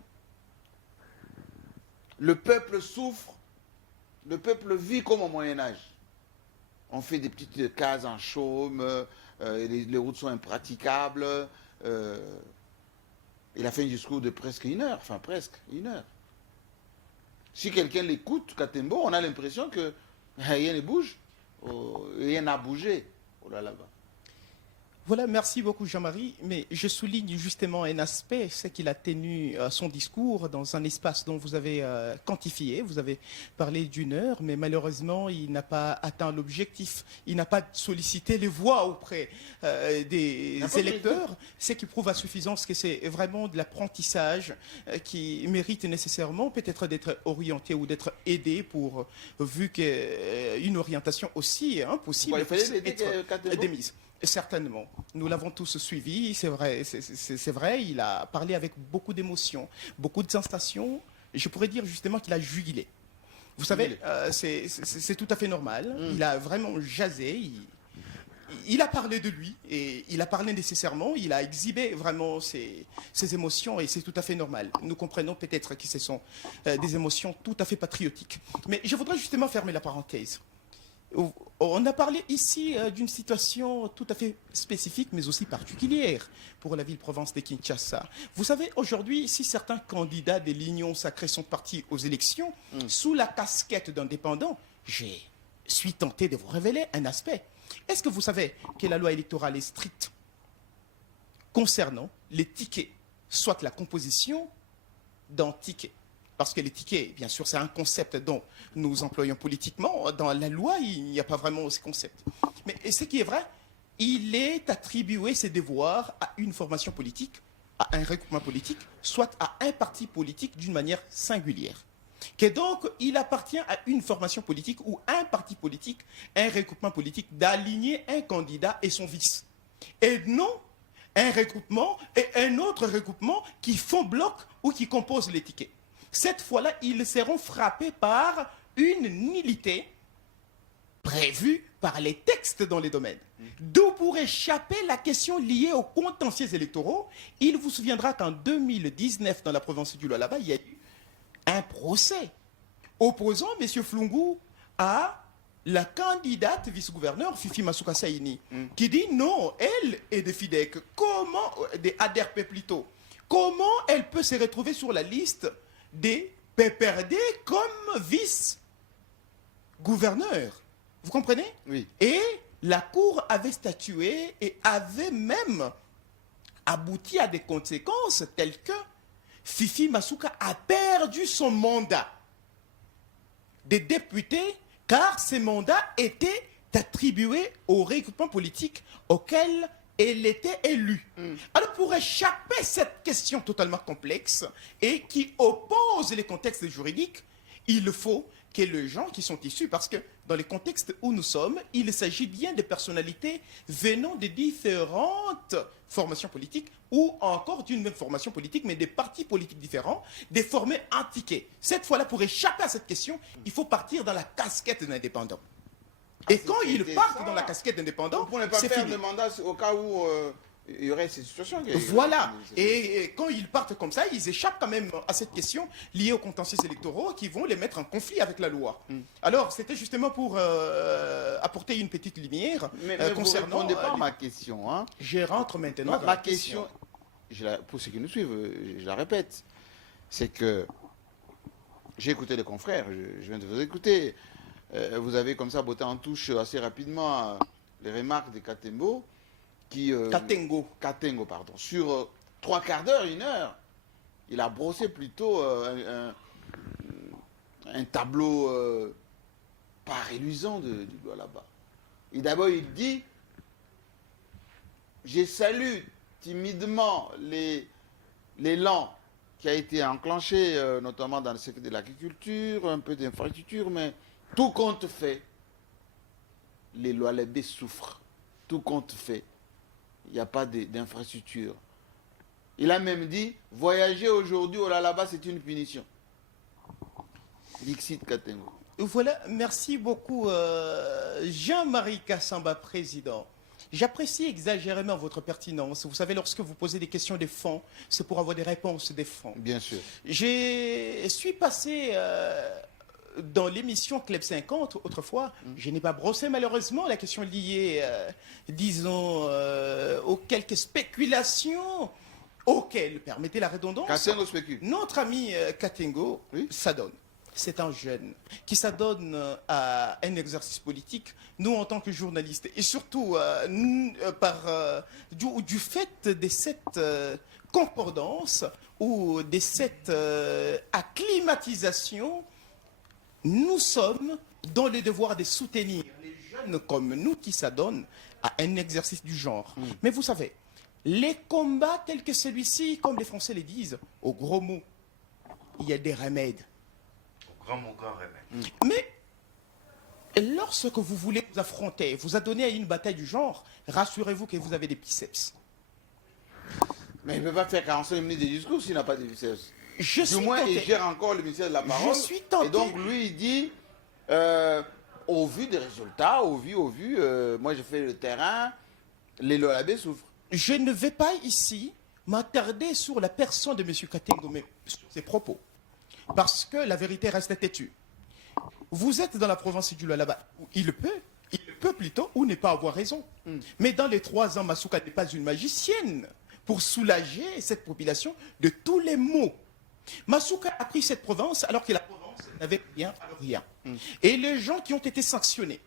le peuple souffre, le peuple vit comme au Moyen-Âge. On fait des petites cases en chaume, les routes sont impraticables. Il a fait un discours de presque une heure, enfin presque une heure. Si quelqu'un l'écoute, Katembo, on a l'impression que rien ne bouge, rien n'a bougé. Oh là là-bas. Voilà, merci beaucoup Jean-Marie, mais je souligne justement un aspect, c'est qu'il a tenu son discours dans un espace dont vous avez quantifié, vous avez parlé d'une heure, mais malheureusement il n'a pas atteint l'objectif, il n'a pas sollicité les voix auprès des électeurs, ce qui prouve à suffisance que c'est vraiment de l'apprentissage qui mérite nécessairement peut-être d'être orienté ou d'être aidé pour, vu qu'une orientation aussi impossible puisse être démise. Certainement. Nous l'avons tous suivi, c'est vrai, il a parlé avec beaucoup d'émotion, beaucoup de sensations. Je pourrais dire justement qu'il a jubilé. Vous savez, c'est tout à fait normal. Il a vraiment jasé, il a parlé de lui, et il a parlé nécessairement, il a exhibé vraiment ses émotions, et c'est tout à fait normal. Nous comprenons peut-être que ce sont des émotions tout à fait patriotiques. Mais je voudrais justement fermer la parenthèse. On a parlé ici d'une situation tout à fait spécifique, mais aussi particulière pour la ville-province de Kinshasa. Vous savez, aujourd'hui, si certains candidats de l'Union sacrée sont partis aux élections, sous la casquette d'indépendants, je suis tenté de vous révéler un aspect. Est-ce que vous savez que la loi électorale est stricte concernant les tickets, soit la composition d'un ticket? Parce que les tickets, bien sûr, c'est un concept dont nous employons politiquement. Dans la loi, il n'y a pas vraiment ce concept. Mais ce qui est vrai, il est attribué ses devoirs à une formation politique, à un regroupement politique, soit à un parti politique d'une manière singulière. Que donc, il appartient à une formation politique ou un parti politique, un regroupement politique, d'aligner un candidat et son vice. Et non un regroupement et un autre regroupement qui font bloc ou qui composent les tickets. Cette fois-là, ils seront frappés par une nullité prévue par les textes dans les domaines. D'où pour échapper la question liée aux contentieux électoraux, il vous souviendra qu'en 2019, dans la province du Lualaba, il y a eu un procès opposant M. Flungu à la candidate vice-gouverneur Fifi Masuka Saini, qui dit non, elle est de FIDEC, de ADRP plutôt, comment elle peut se retrouver sur la liste des PPRD comme vice-gouverneur. Vous comprenez? Oui. Et la Cour avait statué et avait même abouti à des conséquences telles que Fifi Masuka a perdu son mandat de député car ce mandat était attribué au regroupement politique auquel elle était élue. Alors, pour échapper à cette question totalement complexe et qui oppose les contextes juridiques, il faut que les gens qui sont issus, parce que dans les contextes où nous sommes, il s'agit bien de personnalités venant de différentes formations politiques ou encore d'une même formation politique, mais des partis politiques différents, de former un ticket. Cette fois-là, pour échapper à cette question, il faut partir dans la casquette d'indépendants. Et quand ils partent dans la casquette d'indépendants, vous ne pouvez pas c'est faire fini. de mandat au cas où il y aurait ces situations. Voilà. Et quand ils partent comme ça, ils échappent quand même à cette question liée aux contentieux électoraux qui vont les mettre en conflit avec la loi. Alors, c'était justement pour apporter une petite lumière Mais concernant... vous ne répondez pas à ma question. Hein. Je rentre maintenant dans Ma la question, pour ceux qui nous suivent, je la répète, c'est que j'ai écouté les confrères, je viens de vous écouter. Vous avez comme ça botté en touche assez rapidement les remarques de Katembo. Katengo, pardon. Sur 3 quarts d'heure, 1 heure, il a brossé plutôt un tableau pas reluisant du Lualaba. Et d'abord, il dit, j'ai salué timidement l'élan qui a été enclenché, notamment dans le secteur de l'agriculture, un peu d'infrastructure, mais tout compte fait, les Lualabés souffrent. Tout compte fait. Il n'y a pas d'infrastructure. Il a même dit, voyager aujourd'hui au Lualaba, c'est une punition. Dixit Katengo. Voilà, merci beaucoup Jean-Marie Kassamba, président. J'apprécie exagérément votre pertinence. Vous savez, lorsque vous posez des questions de fond, c'est pour avoir des réponses de fond. Bien sûr. Je suis passé dans l'émission Club 50 autrefois. Je n'ai pas brossé malheureusement la question liée, disons, aux quelques spéculations auxquelles, permettez la redondance, Katengo spécule. notre ami Katengo s'adonne. C'est un jeune qui s'adonne à un exercice politique. Nous, en tant que journalistes, et surtout du fait de cette concordance ou de cette acclimatisation, nous sommes dans le devoir de soutenir les jeunes comme nous qui s'adonnent à un exercice du genre. Mais vous savez, les combats tels que celui-ci, comme les Français le disent, au gros mot, il y a des remèdes. Grand mot, grand remède. Mais lorsque vous voulez vous affronter, vous adonner à une bataille du genre, rassurez-vous que vous avez des biceps. Mais il ne peut pas faire 45 minutes de discours s'il n'a pas de biceps. Je Du suis moins, tenté. il gère encore le ministère de la Parole. Je suis tenté. Et donc, lui, il dit, au vu des résultats, au vu, moi, j'ai fait le terrain, les Lualabés souffrent. Je ne vais pas ici m'attarder sur la personne de M. Katengo, mais sur ses propos. Parce que la vérité reste têtue. Vous êtes dans la province du Lualaba. Il peut plutôt, ou ne pas avoir raison. Mais dans les 3 ans, Masuka n'est pas une magicienne pour soulager cette population de tous les maux. Masuka a pris cette province alors que la province n'avait rien à rien. Et les gens qui ont été sanctionnés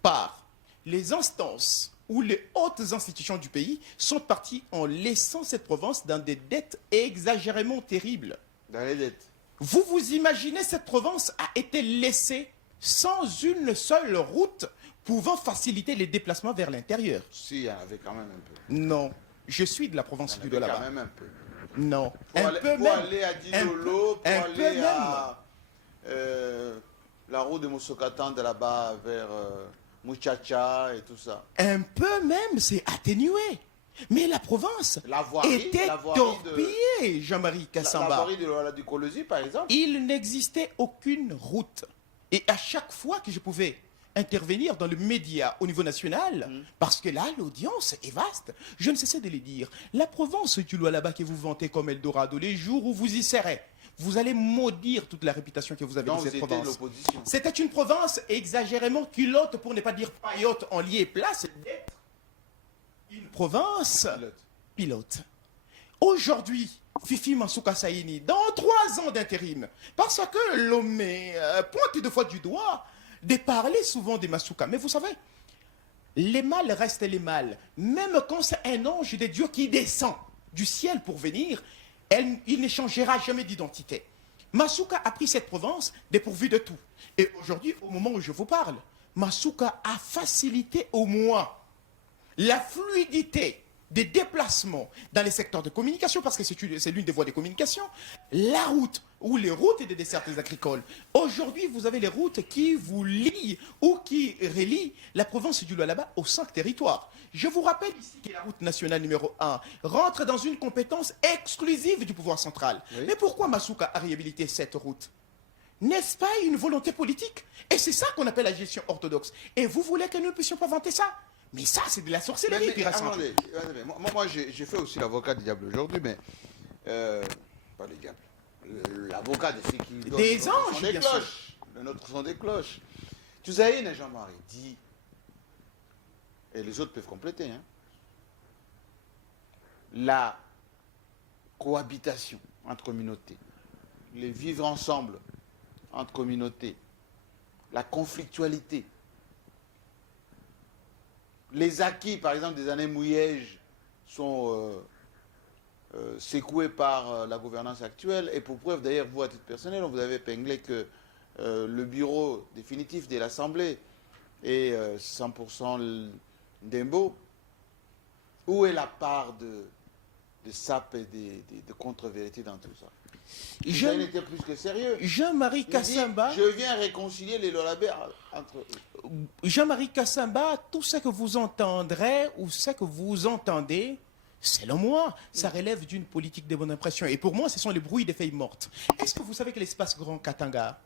par les instances ou les hautes institutions du pays sont partis en laissant cette province dans des dettes exagérément terribles. Dans les dettes. Vous vous imaginez, cette province a été laissée sans une seule route pouvant faciliter les déplacements vers l'intérieur. Si, il y en avait quand même un peu. Non, je suis de la province du Il y en avait Lualaba. quand même un peu. Non, Pour aller à Dinolo, pour aller à la route de Moussokatan de là-bas vers Mouchacha et tout ça. Un peu même, c'est atténué. Mais la province était torpillée, Jean-Marie Kassamba. La voirie du Colosi, par exemple. Il n'existait aucune route. Et à chaque fois que je pouvais intervenir dans le média au niveau national, parce que là, l'audience est vaste, je ne cessais de le dire. La province du Lualaba que vous vantez comme Eldorado, les jours où vous y serez, vous allez maudire toute la réputation que vous avez de cette province. C'était une province exagérément culotte, pour ne pas dire paillote, en lieu et place d'être une province pilote. Aujourd'hui, Fifi Masuka Saini, dans 3 ans d'intérim, parce que l'homme pointe 2 fois du doigt de parler souvent des Masuka. Mais vous savez, les mâles restent les mâles. Même quand c'est un ange de Dieu qui descend du ciel pour venir, il ne changera jamais d'identité. Masuka a pris cette province dépourvue de tout. Et aujourd'hui, au moment où je vous parle, Masuka a facilité au moins la fluidité des déplacements dans les secteurs de communication, parce que c'est l'une des voies de communication, la route ou les routes des dessertes agricoles. Aujourd'hui, vous avez les routes qui vous lient ou qui relient la province du Lualaba aux 5 territoires. Je vous rappelle ici que la route nationale numéro 1 rentre dans une compétence exclusive du pouvoir central. Oui. Mais pourquoi Masuka a réhabilité cette route? N'est-ce pas une volonté politique? Et c'est ça qu'on appelle la gestion orthodoxe. Et vous voulez que nous ne puissions pas vanter ça? Mais ça, c'est de la sorcellerie, Mais pire à simple. attendez, moi, j'ai fait aussi l'avocat du diable aujourd'hui, mais pas le diable. L'avocat de ceux qui donnent Des le son anges, des bien sûr. cloches. Le nôtre son des cloches. Tuzaïne Jean-Marie dit, et les autres peuvent compléter, hein, la cohabitation entre communautés, les vivre ensemble entre communautés, la conflictualité, les acquis, par exemple, des années Mouyège sont secoués par la gouvernance actuelle. Et pour preuve, d'ailleurs, vous, à titre personnel, on vous avait épinglé que le bureau définitif de l'Assemblée est 100% d'Embo. Où est la part de SAP et de contre-vérité dans tout ça? Ça n'était plus que sérieux. Jean-Marie Il dit, Kassamba, je viens réconcilier les Lolabé entre eux. Jean-Marie Kassamba, tout ce que vous entendrez ou ce que vous entendez, selon moi, ça relève d'une politique de bonne impression. Et pour moi, ce sont les bruits des feuilles mortes. Est-ce que vous savez que l'espace Grand Katanga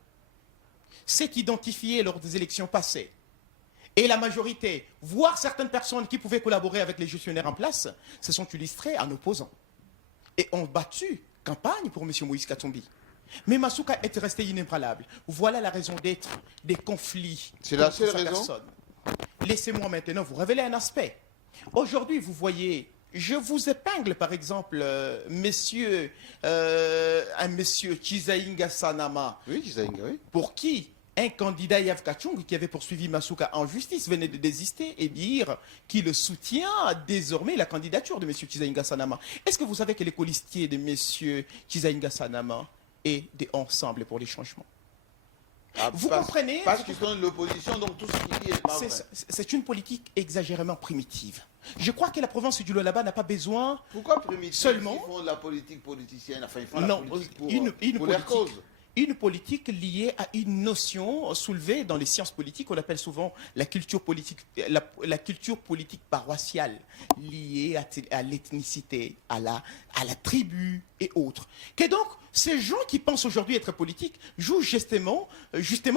s'est identifié lors des élections passées? Et la majorité, voire certaines personnes qui pouvaient collaborer avec les gestionnaires en place, se sont illustrées en opposant. Et ont battu campagne pour M. Moïse Katumbi. Mais Masuka est resté inébranlable. Voilà la raison d'être des conflits. C'est la contre seule sa raison? personne. Laissez-moi maintenant vous révéler un aspect. Aujourd'hui, vous voyez, je vous épingle par exemple un monsieur Chizaïnga Sanama, Oui, Chizaïnga, oui. pour qui un candidat Yav Kachung qui avait poursuivi Masuka en justice venait de désister et dire qu'il soutient désormais la candidature de M. Chizaïnga Sanama. Est-ce que vous savez que les colistiers de M. Chizaïnga Sanama est des Ensemble pour les changements? Vous comprenez? Parce qu'ils sont de l'opposition, donc tout ce qu'il dit est pas vrai. C'est une politique exagérément primitive. Je crois que la province du Lualaba n'a pas besoin. Pourquoi primitif? Seulement- Ils font de la politique politicienne, enfin ils font Non, la politique pour, une pour leur politique. cause. Une politique liée à une notion soulevée dans les sciences politiques, on appelle souvent la culture politique, la culture politique paroissiale, liée à l'ethnicité, à la tribu et autres. Que donc, ces gens qui pensent aujourd'hui être politiques jouent justement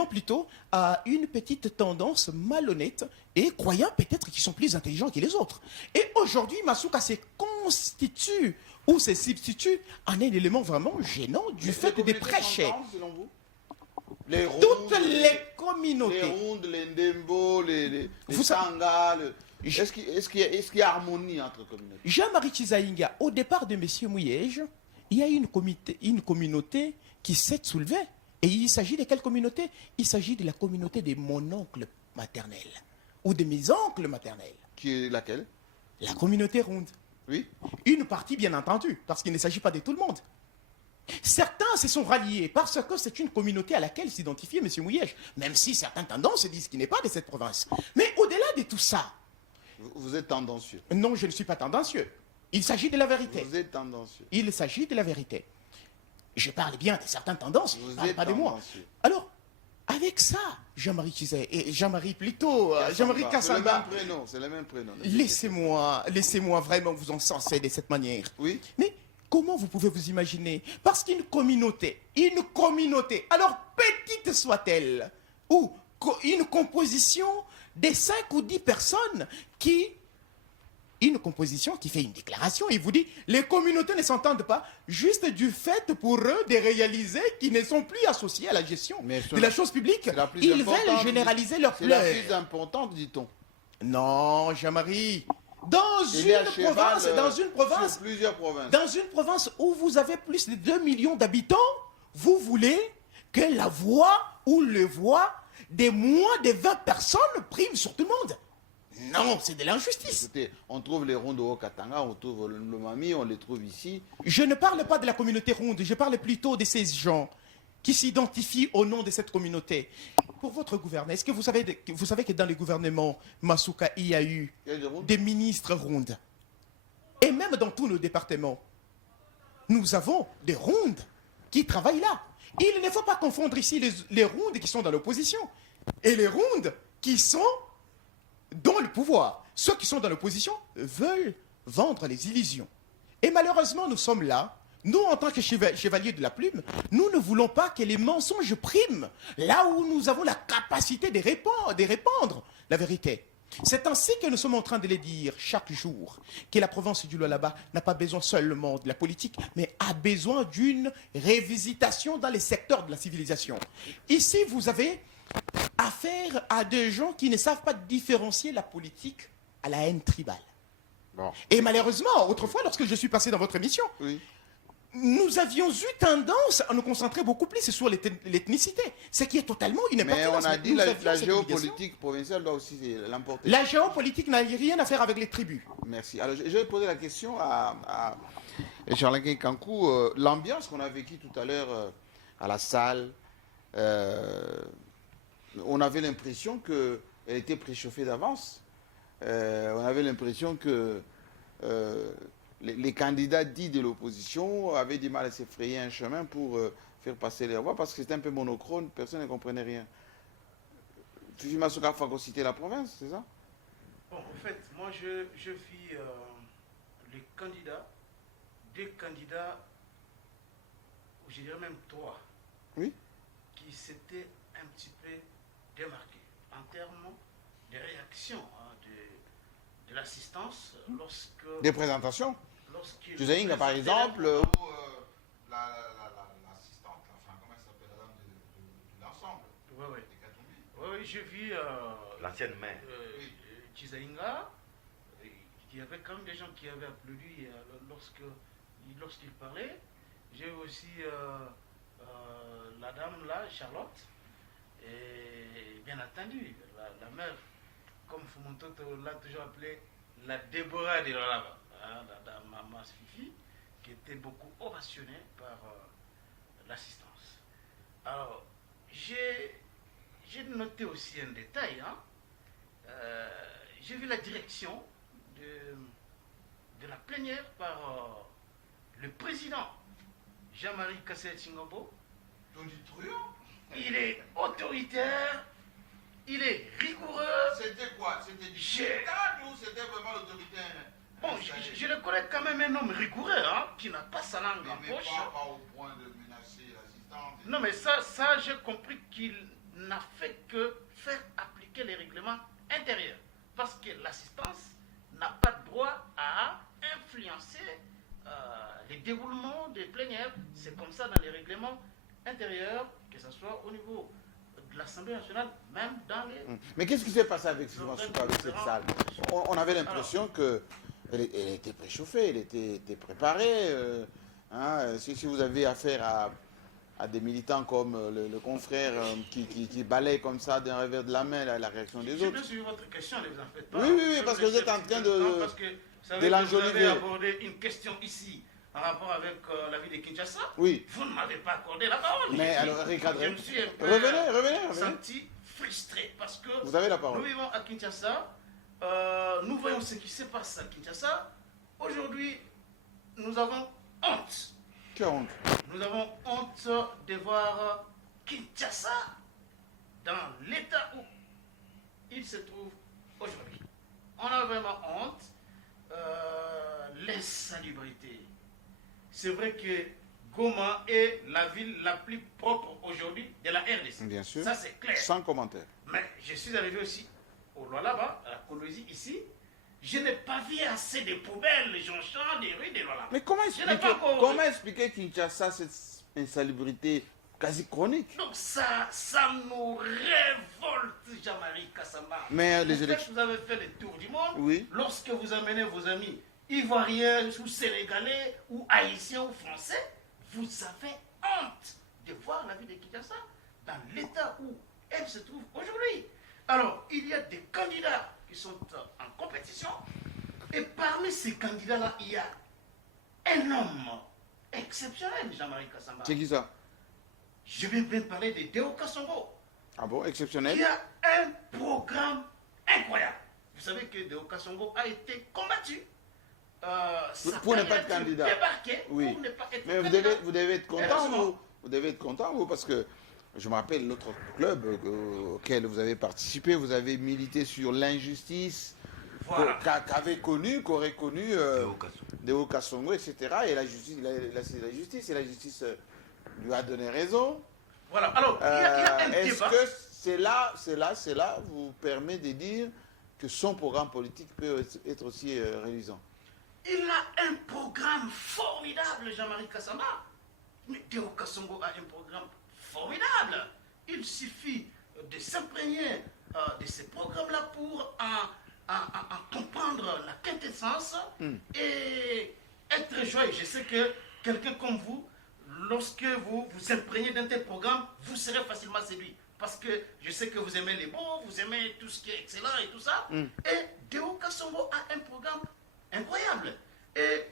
plutôt à une petite tendance malhonnête et croyant peut-être qu'ils sont plus intelligents que les autres. Et aujourd'hui, Masuka se constitue ou se substitue en un élément vraiment gênant du fait des prêcher. Selon vous, les rondes, Toutes les communautés. les rondes, les ndembo, les Vous savez- sanga, est-ce qu'il y a harmonie entre communautés? Jean-Marie Chizaïnga, au départ de M. Mouyège, il y a une communauté qui s'est soulevée. Et il s'agit de quelle communauté? Il s'agit de la communauté de mon oncle maternel ou de mes oncles maternels. Qui est laquelle? La communauté ronde. Oui. Une partie, bien entendu, parce qu'il ne s'agit pas de tout le monde. Certains se sont ralliés parce que c'est une communauté à laquelle s'identifie M. Mouyège, même si certaines tendances disent qu'il n'est pas de cette province. Mais au-delà de tout ça, Vous êtes tendancieux. non, je ne suis pas tendancieux. Il s'agit de la vérité. Vous êtes tendancieux. Il s'agit de la vérité. Je parle bien de certaines tendances, je Vous ne parle êtes pas de moi. tendancieux. Alors, avec ça, Jean-Marie Chizé, et Jean-Marie plutôt, Jean-Marie Kassamba, C'est le même prénom. laissez-moi vraiment vous encenser de cette manière. Oui. Mais comment vous pouvez vous imaginer? Parce qu'une communauté, alors petite soit-elle, ou une composition de 5 ou 10 personnes une composition qui fait une déclaration et vous dit les communautés ne s'entendent pas juste du fait pour eux de réaliser qu'ils ne sont plus associés à la gestion Mais de la chose publique. c'est la plus Ils importante, veulent généraliser leur C'est la pleurs. plus importante, dit-on. Non, Jean-Marie. Dans Il est à une cheval, province, sur plusieurs provinces. dans une province où vous avez plus de 2 millions d'habitants, vous voulez que la voix ou le voix de moins de 20 personnes prime sur tout le monde? Non, c'est de l'injustice. Écoutez, on trouve les ronds de Haut-Katanga, on trouve le Mami, on les trouve ici. Je ne parle pas de la communauté ronde, je parle plutôt de ces gens qui s'identifient au nom de cette communauté. Pour votre gouvernement, est-ce que vous savez que dans les gouvernements Masuka, il y a eu Il y a des rondes. des ministres rondes? Et même dans tous nos départements, nous avons des rondes qui travaillent là. Il ne faut pas confondre ici les rondes qui sont dans l'opposition et les rondes qui sont dans le pouvoir. Ceux qui sont dans l'opposition veulent vendre les illusions. Et malheureusement, nous sommes là. Nous, en tant que chevaliers de la plume, nous ne voulons pas que les mensonges priment là où nous avons la capacité de répandre la vérité. C'est ainsi que nous sommes en train de le dire chaque jour, que la province du Lualaba n'a pas besoin seulement de la politique, mais a besoin d'une révisitation dans les secteurs de la civilisation. Ici, vous avez affaire à des gens qui ne savent pas différencier la politique à la haine tribale. Bon. Et malheureusement, autrefois, lorsque je suis passé dans votre émission, Oui. nous avions eu tendance à nous concentrer beaucoup plus sur l'ethnicité, ce qui est totalement une Mais impertinence. on a Mais dit nous la avions cette obligation. géopolitique provinciale doit aussi l'emporter. La géopolitique n'a rien à faire avec les tribus. Merci. Alors, je vais poser la question à Charles Kankou. L'ambiance qu'on a vécue tout à l'heure à la salle, on avait l'impression qu'elle était préchauffée d'avance. On avait l'impression que les candidats dits de l'opposition avaient du mal à s'effrayer un chemin pour faire passer les voix parce que c'était un peu monochrone, personne ne comprenait rien. Fifi Masuka phagocytait la province, c'est ça? Bon, en fait, moi je vis les candidats, des candidats, je dirais même 3, Oui. qui s'étaient un petit peu démarqués en termes de réaction de l'assistance lorsque... Des présentations. Tuzaïnga, par exemple, l'assistante, enfin, comment elle s'appelle, la dame de l'ensemble. Oui, j'ai vu L'ancienne mère. Tuzaïnga. Il y avait quand même des gens qui avaient applaudi lorsqu'il parlait. J'ai vu aussi la dame là, Charlotte. Et bien entendu, la mère, comme Fumontoto l'a toujours appelée, la Déborah de Lualaba, hein, la maman Fifi, qui était beaucoup ovationnée par l'assistance. Alors, j'ai noté aussi un détail. Hein. J'ai vu la direction de la plénière par le président Jean-Marie Kassé-Tshingombo. Il est autoritaire, il est rigoureux. C'était quoi? C'était du spectacle ou c'était vraiment l'autorité? Bon, je le connais quand même un homme rigoureux, hein, qui n'a pas sa langue en Mais poche. pas au point de menacer l'assistante. Non, mais ça j'ai compris qu'il n'a fait que faire appliquer les règlements intérieurs. Parce que l'assistance n'a pas droit à influencer les déroulements des plénières. C'est comme ça dans les règlements intérieurs, que ce soit au niveau de l'Assemblée nationale, même dans les... Mais qu'est-ce qui s'est passé avec cette salle? On avait l'impression qu'elle était préchauffée, elle était préparée. Si vous avez affaire à des militants comme le confrère qui balaye comme ça d'un revers de la main la réaction des J'ai autres. bien suivi votre question, ne vous en faites pas. Oui, parce que vous êtes en train de l'enjoliver. Vous avez abordé une question ici en rapport avec la ville de Kinshasa. Oui. Vous ne m'avez pas accordé la parole. Mais alors, recadrez. Je me suis un peu Revenez. senti frustré parce que Vous avez la parole. nous vivons à Kinshasa. Nous voyons ce qui se passe à Kinshasa. Aujourd'hui, nous avons honte. Quelle honte? Nous avons honte de voir Kinshasa dans l'état où il se trouve aujourd'hui. On a vraiment honte. L'insalubrité. C'est vrai que Goma est la ville la plus propre aujourd'hui de la RDC. Bien sûr. Ça, c'est clair. Sans commentaire. Mais je suis arrivé aussi au Lualaba, à la Colosie ici. Je n'ai pas vu assez de poubelles, les jonchants des rues de Lualaba. Mais comment Je n'ai expliquer, pas encore- comment expliquer Kinshasa cette insalubrité quasi chronique? Donc ça nous révolte, Jean-Marie Kassamba. Mais les Peut-être élections... que vous avez fait le tour du monde. Oui. Lorsque vous amenez vos amis ivoiriens ou sénégalais ou haïtiens ou français, vous avez honte de voir la vie de Kinshasa dans l'état où elle se trouve aujourd'hui. Alors, il y a des candidats qui sont en compétition et parmi ces candidats-là, il y a un homme exceptionnel, Jean-Marie Kassamba. C'est qui ça? Je vais bien parler de Deo Kassongo, Ah bon, exceptionnel? qui a un programme incroyable. Vous savez que Deo Kassongo a été combattu. Pour ne pas être candidat. Débarqué Oui. pour ne pas être Mais candidat. vous devez être content, Heureusement. vous devez être content, vous, parce que je me rappelle l'autre club auquel vous avez participé, vous avez milité sur l'injustice Voilà. qu'aurait connu Deo Kassongo, etc. Et la justice lui a donné raison. Voilà. Alors, il y a un Est-ce débat. que cela vous permet de dire que son programme politique peut être aussi réalisant. Il a un programme formidable, Jean-Marie Kassama. Mais Théo Kassongo a un programme formidable. Il suffit de s'imprégner de ces programmes-là pour en comprendre la quintessence et être joyeux. Je sais que quelqu'un comme vous, lorsque vous vous imprégnez d'un tel programme, vous serez facilement séduit. Parce que je sais que vous aimez les mots, vous aimez tout ce qui est excellent et tout ça. Et Théo Kassongo a un programme incroyable. Et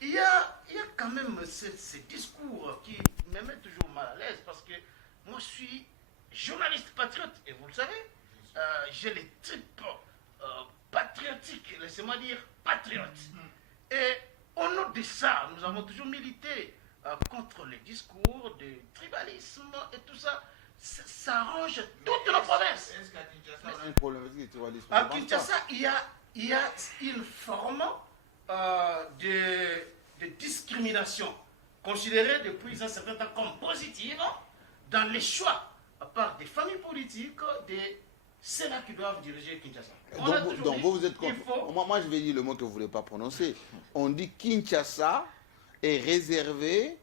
il y a quand même ces discours qui me mettent toujours mal à l'aise parce que moi je suis journaliste patriote et vous le savez, j'ai les tripes patriotiques, laissez-moi dire patriote. Et au nom de ça, nous avons toujours milité contre les discours de tribalisme et tout ça. Ça arrange toutes nos provinces. Est-ce qu'à Kinshasa, on a un problématique de tribalisme? À Kinshasa, il y a une forme de discrimination considérée depuis un certain temps comme positive dans les choix par des familles politiques, c'est là qui doivent diriger Kinshasa. Donc vous êtes contre. Moi, je vais dire le mot que vous ne voulez pas prononcer. On dit Kinshasa est réservé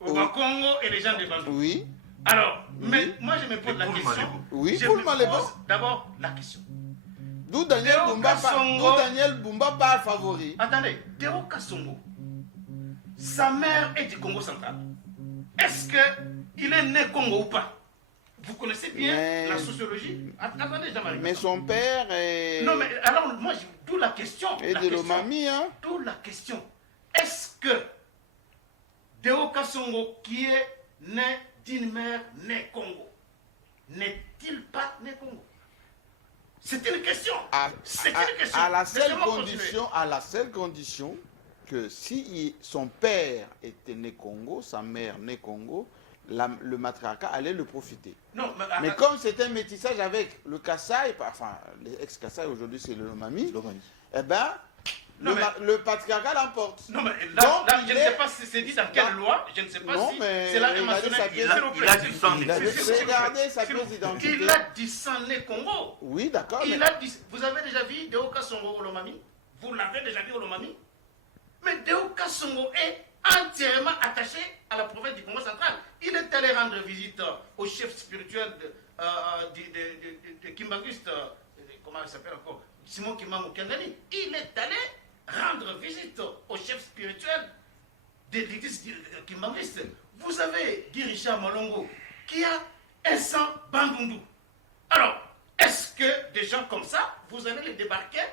au Congo et les gens de Bandung. Oui. Alors, mais moi je me pose la question. Oui, je pour me le Malébo. pose d'abord la question. D'où Daniel Bumba parle favori. Attendez, Théo Kassongo, sa mère est du Congo central. Est-ce qu'il est né Congo ou pas? Vous connaissez bien la sociologie? Attendez, Jean-Marie. Mais son père est... Non, mais alors, moi, d'où la question. Et de l'Omami, hein? D'où la question. Est-ce que Théo Kassongo, qui est né d'une mère née Congo, n'est-il pas né Congo? C'est une question. C'est une question. À la seule condition que si son père était né Congo, sa mère né Congo, le matriarcat allait le profiter. Non, mais comme c'est un métissage avec le Kassai, enfin, les ex-Kassai aujourd'hui c'est le Lomami, eh ben, le patriarcat l'emporte. Non, mais là je ne sais pas si c'est dit dans quelle loi, je ne sais pas si c'est là il a dit sans regardez sa pièce d'identité. Il a dit sans né Congo. Oui, d'accord. Il a dit, vous avez déjà vu Théo Kassongo au Lomami? Vous l'avez déjà vu au Lomami? Mais Théo Kassongo est entièrement attaché à la province du Congo central. Il est allé rendre visite au chef spirituel de Kimbanguiste, comment il s'appelle encore, Simon Kimbangu Kangani. Il est allé rendre visite au chef spirituel de l'église Kimbanguiste. Vous avez dit Richard Malongo qui a un sang bandundu. Alors, est-ce que des gens comme ça, vous allez les débarquer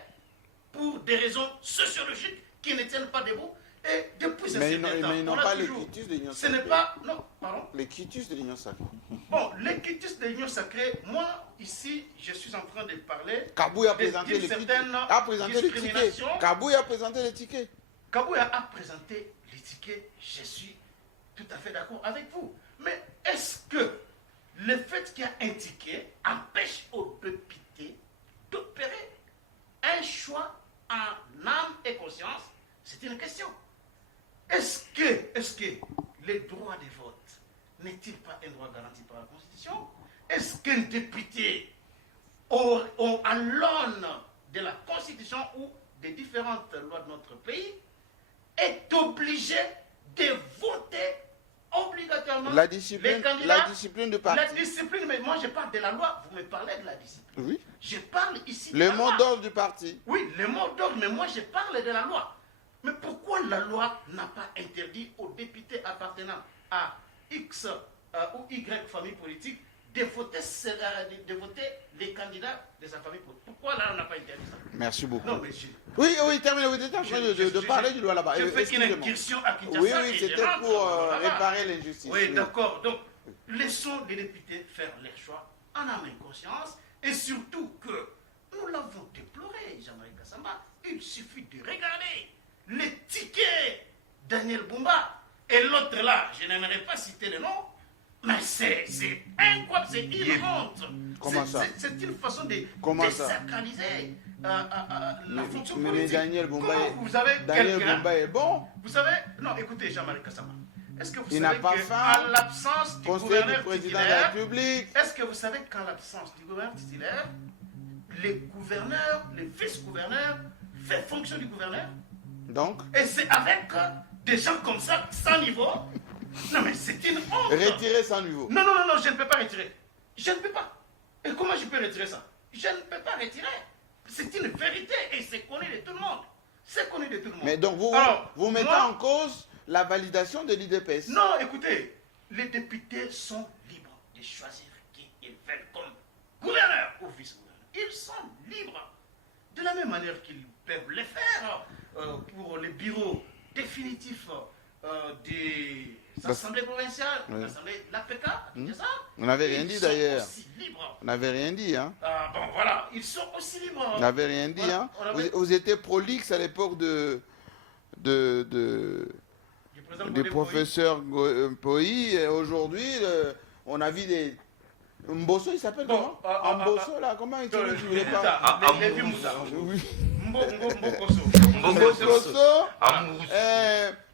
pour des raisons sociologiques qui ne tiennent pas debout? Et depuis mais ils n'ont pas les quitus de l'Union sacrée. Ce n'est pas... Non, pardon. Les quitus de l'Union sacrée. Bon, les quitus de l'Union sacrée, moi, ici, je suis en train de parler... Kabouy a présenté les tickets. Kabouy a présenté les tickets. Kabouy a présenté les tickets, je suis tout à fait d'accord avec vous. Mais est-ce que le fait qu'il y a un ticket empêche aux députés d'opérer un choix en âme et conscience? C'est une question. Est-ce que le droit de vote n'est-il pas un droit garanti par la Constitution? Est-ce qu'un député, à l'aune de la Constitution ou des différentes lois de notre pays, est obligé de voter obligatoirement la discipline de parti? La discipline, mais moi je parle de la loi, vous me parlez de la discipline. Oui. Je parle ici de le la loi. mot d'ordre du parti. Oui, le mot d'ordre, mais moi je parle de la loi. Mais pourquoi la loi n'a pas interdit aux députés appartenant à X ou Y famille politique de voter les candidats de sa famille politique? Pourquoi là on n'a pas interdit ça? Merci beaucoup. Non, mais oui, terminez. Vous étiez en train de parler du loi là-bas. Je fais une incursion à Kinshasa. Oui, c'était pour réparer l'injustice. Oui, d'accord. Donc, laissons les députés faire leur choix en âme et conscience. Et surtout que nous l'avons déploré, Jean-Marie Kassama. Il suffit de regarder les tickets Daniel Bumba et l'autre là, je n'aimerais pas citer le nom, mais c'est incroyable, c'est une honte. Comment ça? C'est une façon de désacraliser la fonction mais politique. Daniel Bumba est bon. Vous savez, non, écoutez Jean-Marie Kassama, est-ce que vous il savez qu'en l'absence du gouverneur président de la titulaire, République, est-ce que vous savez qu'en l'absence du gouverneur titulaire, les gouverneurs, les vice-gouverneurs, fait fonction du gouverneur. Donc, Et c'est avec des gens comme ça, sans niveau. Non mais c'est une honte. retirer sans niveau. Non, non, non, non, je ne peux pas retirer. Je ne peux pas. Et comment je peux retirer ça? Je ne peux pas retirer. C'est une vérité et c'est connu de tout le monde. C'est connu de tout le monde. Mais donc, vous, Alors, vous mettez moi- en cause la validation de l'IDPS. Non, écoutez, les députés sont libres de choisir qui ils veulent comme gouverneur ou vice-gouverneur. Ils sont libres. De la même manière qu'ils peuvent le faire pour les bureaux définitifs des assemblées provinciales, Oui. l'assemblée de l'APK, c'est ça? On n'avait rien dit d'ailleurs. Ils sont aussi libres. On n'avait rien dit, hein. Ah, bon, voilà, ils sont aussi libres. On n'avait rien dit, Voilà, hein. on avait- Vous étiez prolixe à l'époque Du président des Godé professeurs Poi. Et aujourd'hui, on a vu des... Mbosso, il s'appelle Bon, comment Mbosso, là, comment il Boy. s'appelle? Tu voulais pas... Les vieux Moussa. Oui. Mbokoso. Mbosso, Amourousse.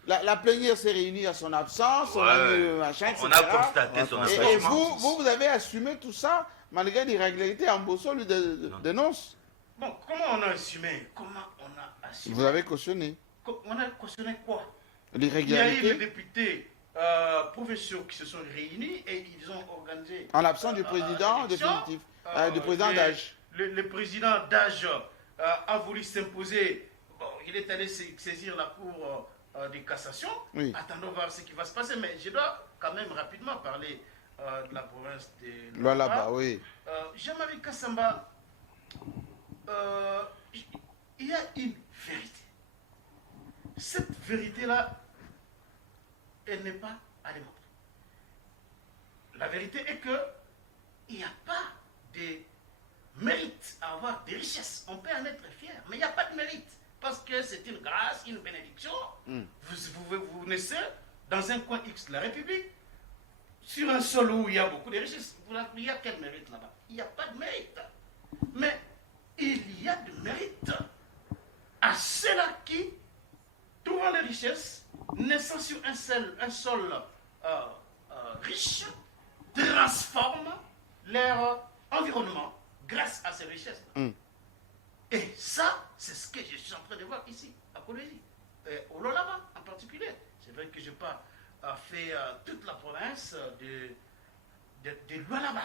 la plénière s'est réunie à son absence, on a Ouais. eu machin, etc. On a constaté son Et attachement. vous avez assumé tout ça, malgré l'irrégularité. Mbosso lui dénonce. Bon, comment on a assumé? Comment on a assumé? Vous avez cautionné On a cautionné quoi? Il y a eu les l'irrégularité députés provinciaux qui se sont réunis et ils ont organisé. en l'absence du président l'élection. définitif, du président d'âge. Le président d'âge a voulu s'imposer. Bon, il est allé saisir la cour de cassation. Oui. Attendons voir ce qui va se passer. Mais je dois quand même rapidement parler de la province de Là-bas, oui. Jean-Marie Kassamba, il y a une vérité. Cette vérité-là, elle n'est pas à démontrer. La vérité est que il n'y a pas de mérite à avoir des richesses. On peut en être fier, mais il n'y a pas de mérite. Parce que c'est une grâce, une bénédiction. Vous naissez dans un coin X de la République, sur un sol où il y a beaucoup de richesses. Il y a quel mérite là-bas? Il n'y a pas de mérite. Mais il y a de mérite à ceux-là qui, trouvant les richesses, naissant sur un sol riche, transforment leur environnement grâce à ces richesses. Et ça, c'est ce que je suis en train de voir ici, à Colosie, au Lolaba en particulier. C'est vrai que je n'ai pas fait toute la province de Lualaba.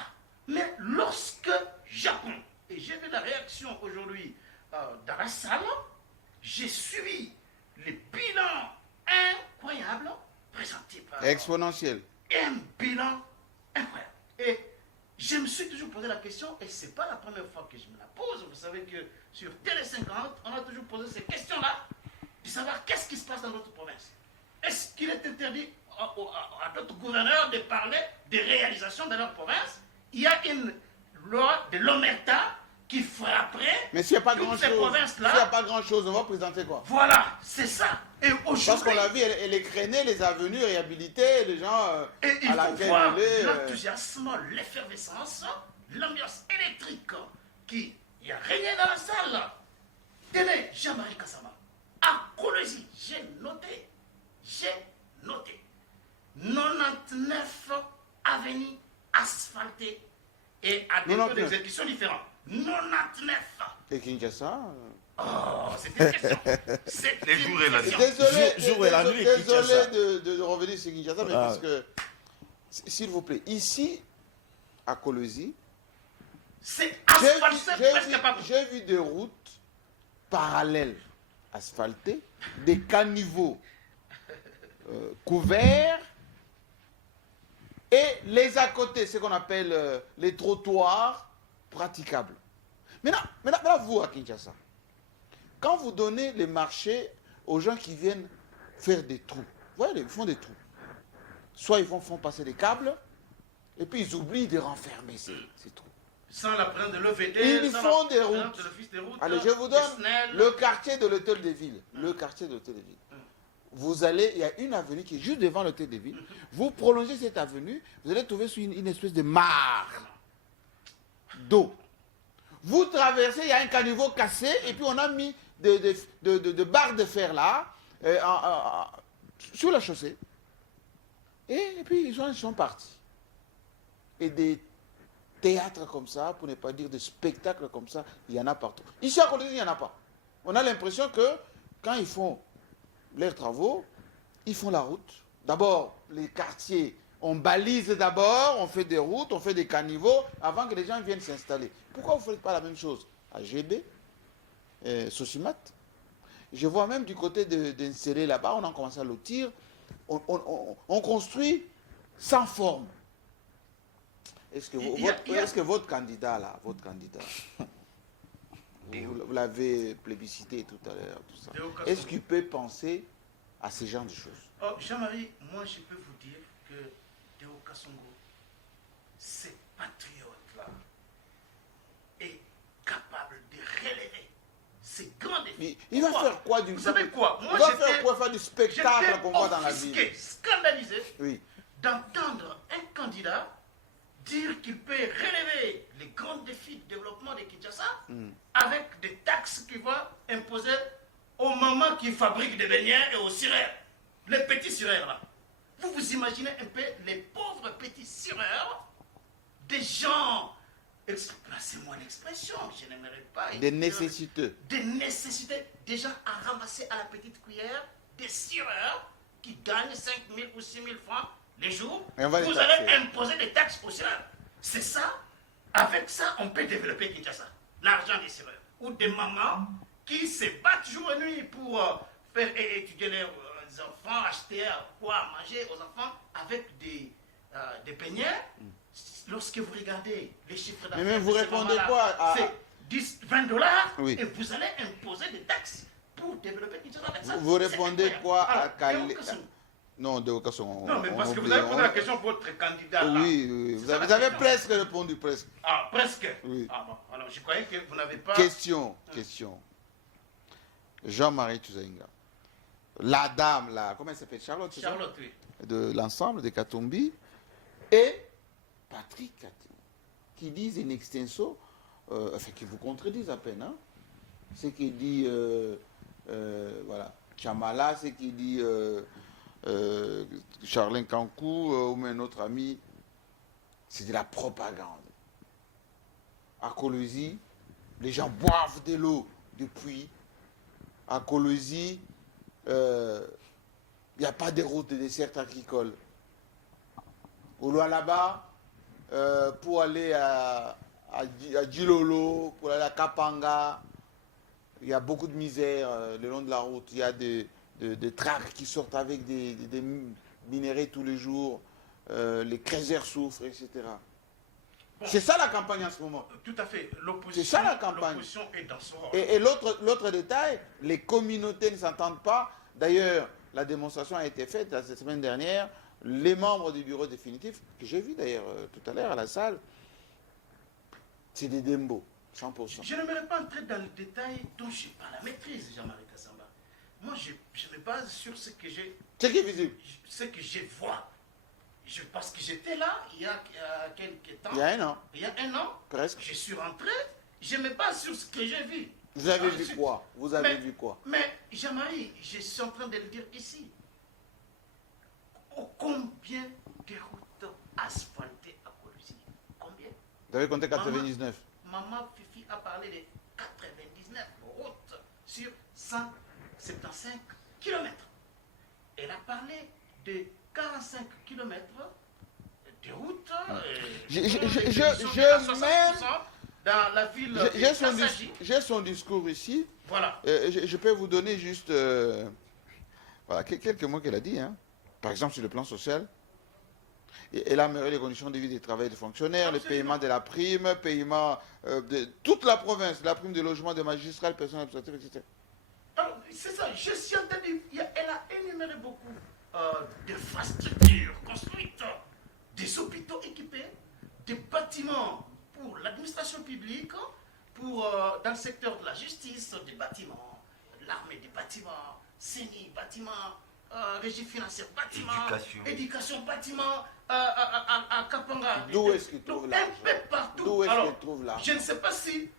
Mais lorsque j'apprends, et j'ai vu la réaction aujourd'hui dans la salle, j'ai suivi les bilans incroyables présentés par... Exponentiel. Un bilan incroyable. Et je me suis toujours posé la question, et ce n'est pas la première fois que je me la pose. Vous savez que sur Télé 50, on a toujours posé ces questions-là, de savoir qu'est-ce qui se passe dans notre province. Est-ce qu'il est interdit à d'autres gouverneurs de parler des réalisations de leur province? Il y a une loi de l'Omerta qui frapperait Mais s'il n'y a pas toutes grand-chose, ces s'il n'y a provinces-là. pas grand-chose, on va présenter quoi? Voilà, c'est ça. Et Parce qu'on aujourd'hui, l'a vu, elle écrénait les avenues réhabilitées, les gens et il à la faut voir gueule. l'enthousiasme, l'effervescence, l'ambiance électrique qui y a régné dans la salle. Tenez, Jean-Marie Kassama, à Colosie, j'ai noté 99 avenues asphaltées et à des taux 99. d'exécution différents. 99. Et Kinshasa Oh, c'est une question. C'est Les jours et la nuit. question. Jour et la nuit, désolé Kinshasa. de revenir sur Kinshasa, mais Ah. parce que, s'il vous plaît, ici, à Colosie, C'est j'ai asphalté presque pas. j'ai vu des routes parallèles asphaltées, des caniveaux couverts, et les à côté, ce qu'on appelle les trottoirs praticables. Maintenant, vous à Kinshasa, quand vous donnez les marchés aux gens qui viennent faire des trous, vous voyez, ils font des trous. Soit ils font passer des câbles, et puis ils oublient de renfermer ces trous. Sans la présence de l'OVD, Ils sans font la des présence routes. de l'Office des routes, Allez, je vous des donne SNEL. le quartier de l'hôtel de ville. Le quartier de l'hôtel de ville. Vous allez, il y a une avenue qui est juste devant l'hôtel de ville. Vous prolongez cette avenue, vous allez trouver sur une espèce de mare d'eau. Vous traversez, il y a un caniveau cassé, et puis on a mis de barres de fer là, sur la chaussée. Et puis ils sont partis. Et des théâtres comme ça, pour ne pas dire de spectacles comme ça, il y en a partout. Ici à Colosie, il n'y en a pas. On a l'impression que quand ils font leurs travaux, ils font la route. D'abord, les quartiers, on balise d'abord, on fait des routes, on fait des caniveaux avant que les gens viennent s'installer. Pourquoi vous ne faites pas la même chose à GB, Sosimat? Je vois même du côté d'insérer là-bas, on a commencé à lotir, on construit sans forme. Est-ce que votre candidat, là, vous l'avez plébiscité tout à l'heure, tout ça, est-ce qu'il peut penser à ce genre de choses? Oh, Jean-Marie, moi je peux vous dire que Théo Kassongo, ces patriotes-là, est capable de relever ces grands défis. Il va faire quoi du... Vous savez quoi? Moi, il va faire quoi? Faire du spectacle qu'on voit dans la ville. Scandalisé, oui, d'entendre un candidat dire qu'il peut relever les grands défis de développement de Kinshasa avec des taxes qu'il va imposer aux mamans qui fabriquent des beignets et aux sireurs, les petits sireurs là. Vous imaginez un peu les pauvres petits sireurs, des gens, passez-moi l'expression, je n'aimerais pas. des nécessiteux. Des nécessités, des gens à ramasser à la petite cuillère, des sireurs qui gagnent 5 000 ou 6 000 francs les jours. Et on va vous les allez taxer. imposer des taxes aux sireurs. C'est ça, avec ça, on peut développer Kinshasa. L'argent des sireurs. Ou des mamans qui se battent jour et nuit pour faire étudier leurs enfants, acheter quoi à manger aux enfants avec des beignets. Lorsque vous regardez les chiffres d'affaires, Mais vous de ces répondez mamans-là, quoi à... c'est 10, 20 dollars Oui. et vous allez imposer des taxes pour développer Kinshasa avec ça. Vous C'est répondez incroyable. quoi à Alors, Kale... Théo Kassongo. Non, de Okason. Non, mais parce que vous avez posé la question pour votre candidat là. Oui, C'est vous ça, avez, la vous avez question. presque répondu, presque. Ah, presque. Oui. Ah bon, alors je croyais que vous n'avez pas... Question. Jean-Marie Tuzainga. La dame, là, comment elle s'appelle? Charlotte, c'est ça? Charlotte, oui. De l'ensemble de Katumbi. Et Patrick Katumbi, qui disent in extenso, enfin, qui vous contredisent à peine, hein? Ce qui dit, voilà, Chamala, ce qui dit Charlin Kankou, ou même notre ami, c'est de la propagande. À Colosie, les gens boivent de l'eau depuis. À Colosie, il n'y a pas de route de dessert agricole. Au loin là-bas, pour aller à Djilolo, pour aller à Kapanga, il y a beaucoup de misère le long de la route. Il y a des tracts qui sortent avec des minéraux tous les jours. Les crézers souffrent, etc. Bon. C'est ça la campagne en ce moment. Tout à fait. C'est ça, la campagne. L'opposition est dans son rôle. Et l'autre détail, les communautés ne s'entendent pas. D'ailleurs, la démonstration a été faite la semaine dernière. Les membres du bureau définitif, que j'ai vu d'ailleurs tout à l'heure à la salle, c'est des Dembo, 100%. Je n'aimerais pas entrer dans le détail dont je n'ai pas la maîtrise, Jean-Marie Kassamba. Moi, je me base sur ce que j'ai... C'est qui est visible? Ce que je vois. Parce que j'étais là il y a quelques temps. Il y a un an, Il y a un an. presque. Je suis rentré. Je me base sur ce que j'ai vu. Vous avez Ah, vu quoi? Vous avez vu quoi? Mais, Jean-Marie, je suis en train de le dire ici. Combien de routes asphaltées à Colosie? Combien? Vous avez compté 99. Maman Fifi a parlé de 99 routes sur 175 km. Elle a parlé de 45 km de routes. Dans la ville de J'ai son discours ici. Voilà. Je peux vous donner juste voilà, quelques mots qu'elle a dit. Hein. Par exemple, sur le plan social, elle a amélioré les conditions de vie des travailleurs et des fonctionnaires, Absolument. le paiement de la prime, paiement de toute la province, la prime de logement des magistrats, le personnel administratif, etc. Alors, c'est ça, je suis entendu. Elle a énuméré beaucoup d'infrastructures construites, des hôpitaux équipés, des bâtiments pour l'administration publique, pour, dans le secteur de la justice, des bâtiments, l'armée des bâtiments, CENI, bâtiments, régie financière, bâtiments, éducation, bâtiments, à Kapanga. D'où est-ce qu'il trouve l'argent? Un peu partout. D'où est-ce Alors, qu'il trouve l'argent? je ne sais pas si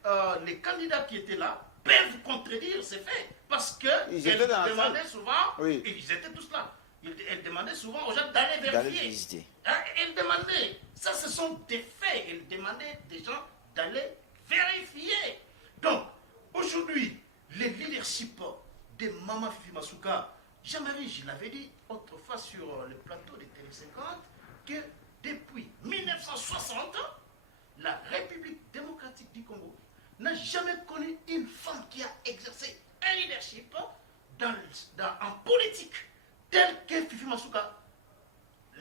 les candidats qui étaient là peuvent contredire ces faits, parce qu'ils Ils étaient dans la demandaient salle. souvent, Oui. et ils étaient tous là. Elle demandait souvent aux gens d'aller D'aller vérifier. visiter. Hein, elle demandait, ça ce sont des faits, elle demandait des gens d'aller vérifier. Donc, aujourd'hui, le leadership de Maman Fifi Masuka, Jean-Marie, je l'avais dit autrefois sur le plateau de Télé 50, que depuis 1960, la République démocratique du n'a jamais connu une femme qui a exercé un leadership en politique tel que Fifi Masuka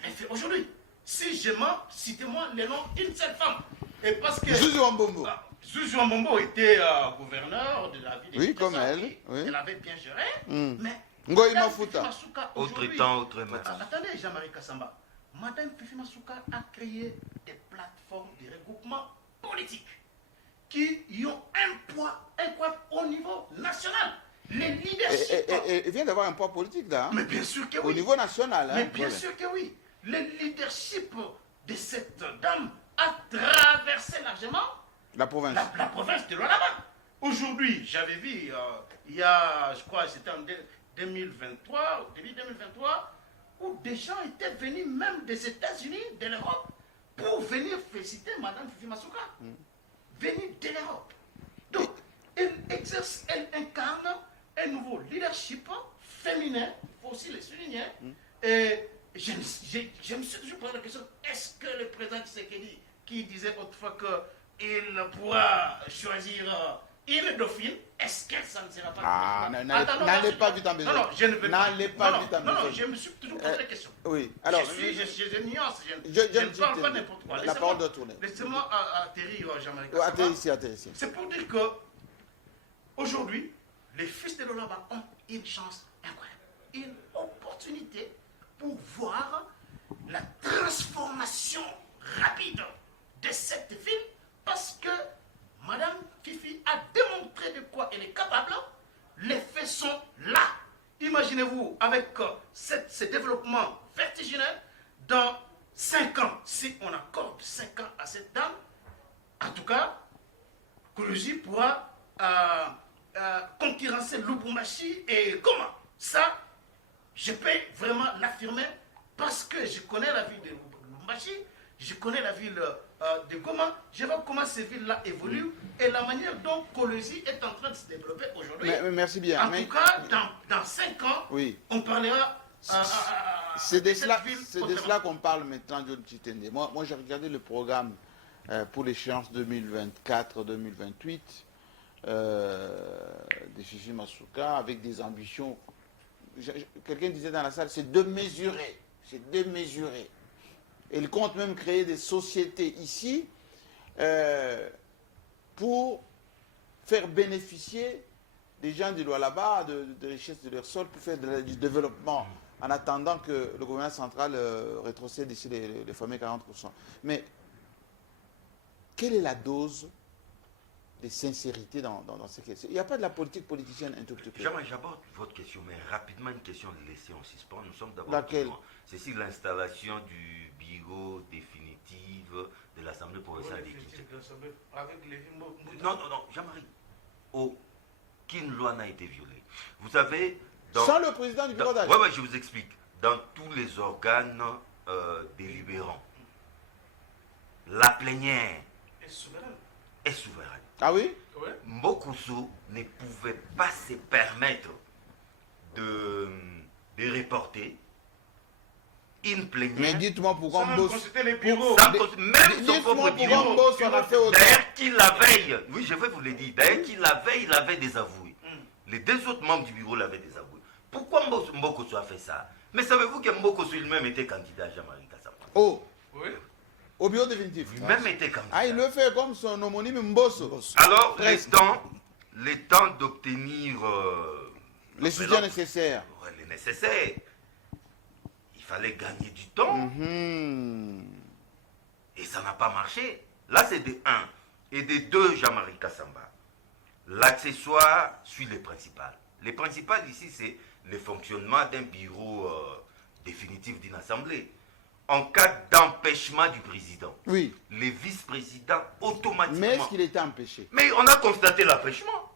l'a fait aujourd'hui. Si je mens, citez-moi le nom d'une seule femme. Et parce que Zuzu Wambombo. Zuzu Wambombo était gouverneur de la ville de Oui, comme Kinshasa, elle, et oui. Elle avait bien géré, mais Ngoï Madame Mafuta. Fifi Masuka, Autre aujourd'hui- temps, autre maître. Attendez, Jean-Marie Kassamba. Madame Fifi Masuka a créé des plateformes de regroupement politique qui y ont un poids incroyable au niveau national. Les leaderships. Elle vient d'avoir un poids politique là, hein, Mais bien sûr que au oui. niveau national. Hein, Mais bien voilà. sûr que oui. Le leadership de cette dame a traversé largement La province. la province de Lualaba. Aujourd'hui, j'avais vu, il y a, je crois, c'était en 2023, au début 2023, où des gens étaient venus même des États-Unis, de l'Europe, pour venir féliciter Madame Fifi Masuka. Venus de l'Europe. Donc, elle exerce, elle incarne un nouveau leadership féminin, il faut aussi le souligner. Et je me suis toujours posé la question, est-ce que le président Tshisekedi, qui disait autrefois qu'il pourra choisir une dauphine, est-ce que ça ne sera pas... Ah, Attends, n'allez pas vite en besoin. Non, non, je ne veux pas... N'allez pas non, vite en non, non, besoin. je me suis toujours posé la question. Oui, alors. Je suis une nuance, je ne je parle pas t'ai- n'importe quoi. La parole doit tourner. Laissez-moi atterrir, Jean-Marie. Attends ici, attends ici. C'est pour dire que aujourd'hui, les fils de Lualaba ont une chance incroyable, une opportunité pour voir la transformation rapide de cette ville parce que Madame Fifi a démontré de quoi elle est capable. Les faits sont là. Imaginez-vous, avec ce développement vertigineux, dans 5 ans, si on accorde 5 ans à cette dame, en tout cas, Koulouzi pourra concurrencer Lubumbashi et Goma. Ça, je peux vraiment l'affirmer parce que je connais la ville de Lubumbashi, je connais la ville de Goma, je vois comment ces villes-là évoluent et la manière dont Koulouzi est en train de se développer aujourd'hui. Mais merci bien. En mais- tout cas, dans 5 ans, Oui. on parlera C'est de cette cela, ville c'est de autrement. cela qu'on parle maintenant, John Chitende. Moi j'ai regardé le programme pour l'échéance 2024-2028 de Fifi Masuka avec des ambitions. Quelqu'un disait dans la salle, c'est démesuré. C'est démesuré. Il compte même créer des sociétés ici pour faire bénéficier des gens du Lualaba de richesses de leur sol pour faire du développement en attendant que le gouvernement central rétrocède d'ici les fameux 40%. Mais quelle est la dose de sincérité dans ce qu'il n'y a pas de la politique politicienne un tout petit peu. Jamais j'aborde votre question, mais rapidement une question de laisser en suspens. Nous sommes d'abord... Laquelle? C'est sur l'installation du bureau définitif de l'Assemblée provinciale des Kinshasa. Avec les Non, non, non, Jean-Marie. Aucune loi n'a été violée. Vous savez... Sans le président du bureau d'âge. Oui, je vous explique. Dans tous les organes délibérants, la plénière est souveraine. est souveraine. Ah oui? Ouais. Mbokosso ne pouvait pas se permettre de reporter une plénière. Mais dites-moi pourquoi Sans on bosse. consulter les bureaux. Sans cons- même son Dites-moi propre pourquoi bureau. on bosse, on a fait autant. D'ailleurs, qui la veille, oui, je vais vous le dire, d'ailleurs, qui la veille, il avait désavoué. Les deux autres membres du bureau l'avaient désavoué. Pourquoi Mbokosso a fait ça? Mais savez-vous que Mbokosso lui-même était candidat à Jean-Marie Kassamba? Oh, Oui. au bureau définitif. Lui-même était candidat. Ah, il le fait comme son homonyme Mbosso. Alors, Presque. les temps d'obtenir Les soutiens nécessaires. ouais, les nécessaires, il fallait gagner du temps. Mhm. Et ça n'a pas marché. Là, c'est de 1. Et de 2, Jean-Marie Kassamba. L'accessoire suit les principales. Les principales ici, c'est le fonctionnement d'un bureau définitif d'une assemblée. En cas d'empêchement du président, Oui. les vice-présidents automatiquement... Mais est-ce qu'il était empêché? Mais on a constaté l'empêchement.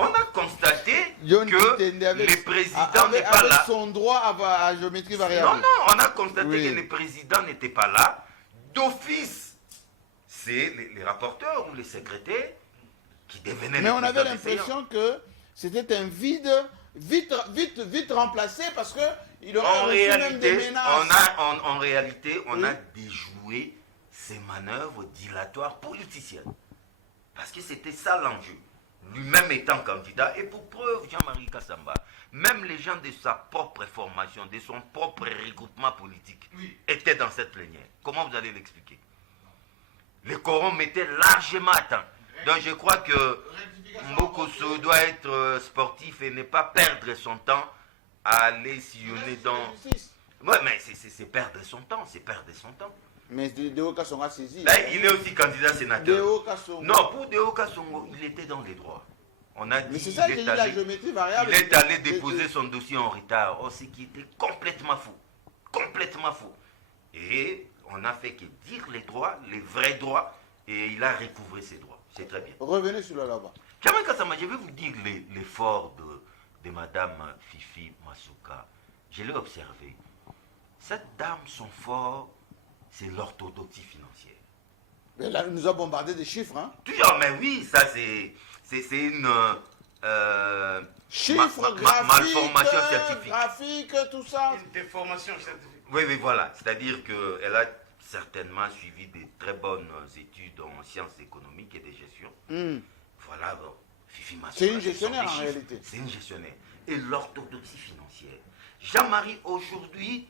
On a constaté John que Kitende avec- le président n'est pas avec là. son droit à géométrie Non, variable. non, on a constaté Oui. que le président n'était pas là. D'office, c'est les rapporteurs ou les secrétaires qui devenaient Mais les on avait présidents des séances. l'impression que c'était un vide vite remplacé parce que il aurait En reçu même des réalité, menaces. en réalité, on Oui. a déjoué ces manœuvres dilatoires politiciennes. Parce que c'était ça l'enjeu. Lui-même étant candidat, et pour preuve, Jean-Marie Kassamba, même les gens de sa propre formation, de son propre regroupement politique, étaient dans cette plénière. Comment vous allez l'expliquer? Le quorum était largement atteint. Donc je crois que Mbokosso doit être sportif et ne pas perdre son temps à aller sillonner dans... Ouais, mais c'est perdre son temps, c'est perdre son temps. Mais Deo Kassonga a saisi. Ben, il est aussi candidat sénateur. Deo Kassonga. Non, pour Deo Kassongo, il était dans les droits. On a dit Mais c'est ça que il j'ai est dit, la allé, géométrie variable. il est allé déposer son dossier en retard. Oh, ce qui était complètement faux. Complètement faux. Et on a fait que dire les droits, les vrais droits, et il a recouvré ses droits. C'est très bien. Revenez sur le là-bas. Jamel Kassama, je vais vous dire l'effort de Madame Fifi Masuka. Je l'ai observé. Cette dame, son fort, c'est l'orthodoxie financière. Mais là, il nous a bombardé des chiffres. Hein. Toujours, mais oui, ça c'est une Chiffres, malformation scientifique. graphiques, tout ça. Une déformation scientifique. Oui, oui, voilà. C'est-à-dire qu'elle a certainement suivi de très bonnes études en sciences économiques et de gestion. Voilà, bon, Fifi Masuka. C'est une ce sont gestionnaire, des en chiffres. réalité. C'est une gestionnaire. Et l'orthodoxie financière. Jean-Marie, aujourd'hui,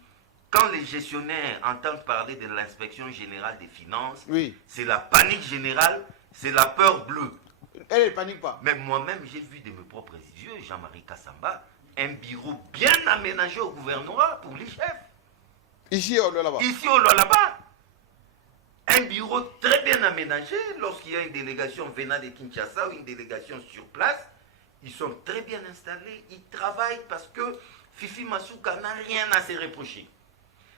quand les gestionnaires entendent parler de l'inspection générale des finances, Oui. c'est la panique générale, c'est la peur bleue. Elle ne panique pas. Mais moi-même, j'ai vu de mes propres yeux, Jean-Marie Kassamba, un bureau bien aménagé au gouvernorat pour les chefs. Ici, là-bas. Ici, au là-bas. Un bureau très bien aménagé. Lorsqu'il y a une délégation venant de Kinshasa ou une délégation sur place, ils sont très bien installés. Ils travaillent parce que Fifi Masuka n'a rien à se reprocher.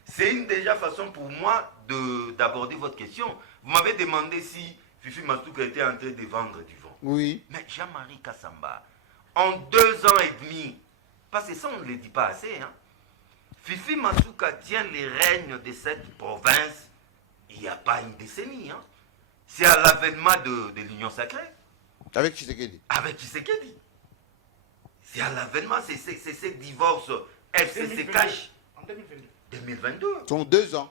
C'est une déjà façon pour moi d'aborder votre question. Vous m'avez demandé si Fifi Masuka était en train de vendre du vent. Oui. Mais Jean-Marie Kassamba, en 2 ans et demi, parce que ça on ne le dit pas assez, hein, Fifi Masuka tient les règnes de cette province il n'y a pas une décennie. Hein. C'est à l'avènement de l'Union sacrée, Avec Tshisekedi. avec Tshisekedi. C'est à l'avènement, c'est ce divorce FCC cash En 2022. 2022. Ce sont 2 ans.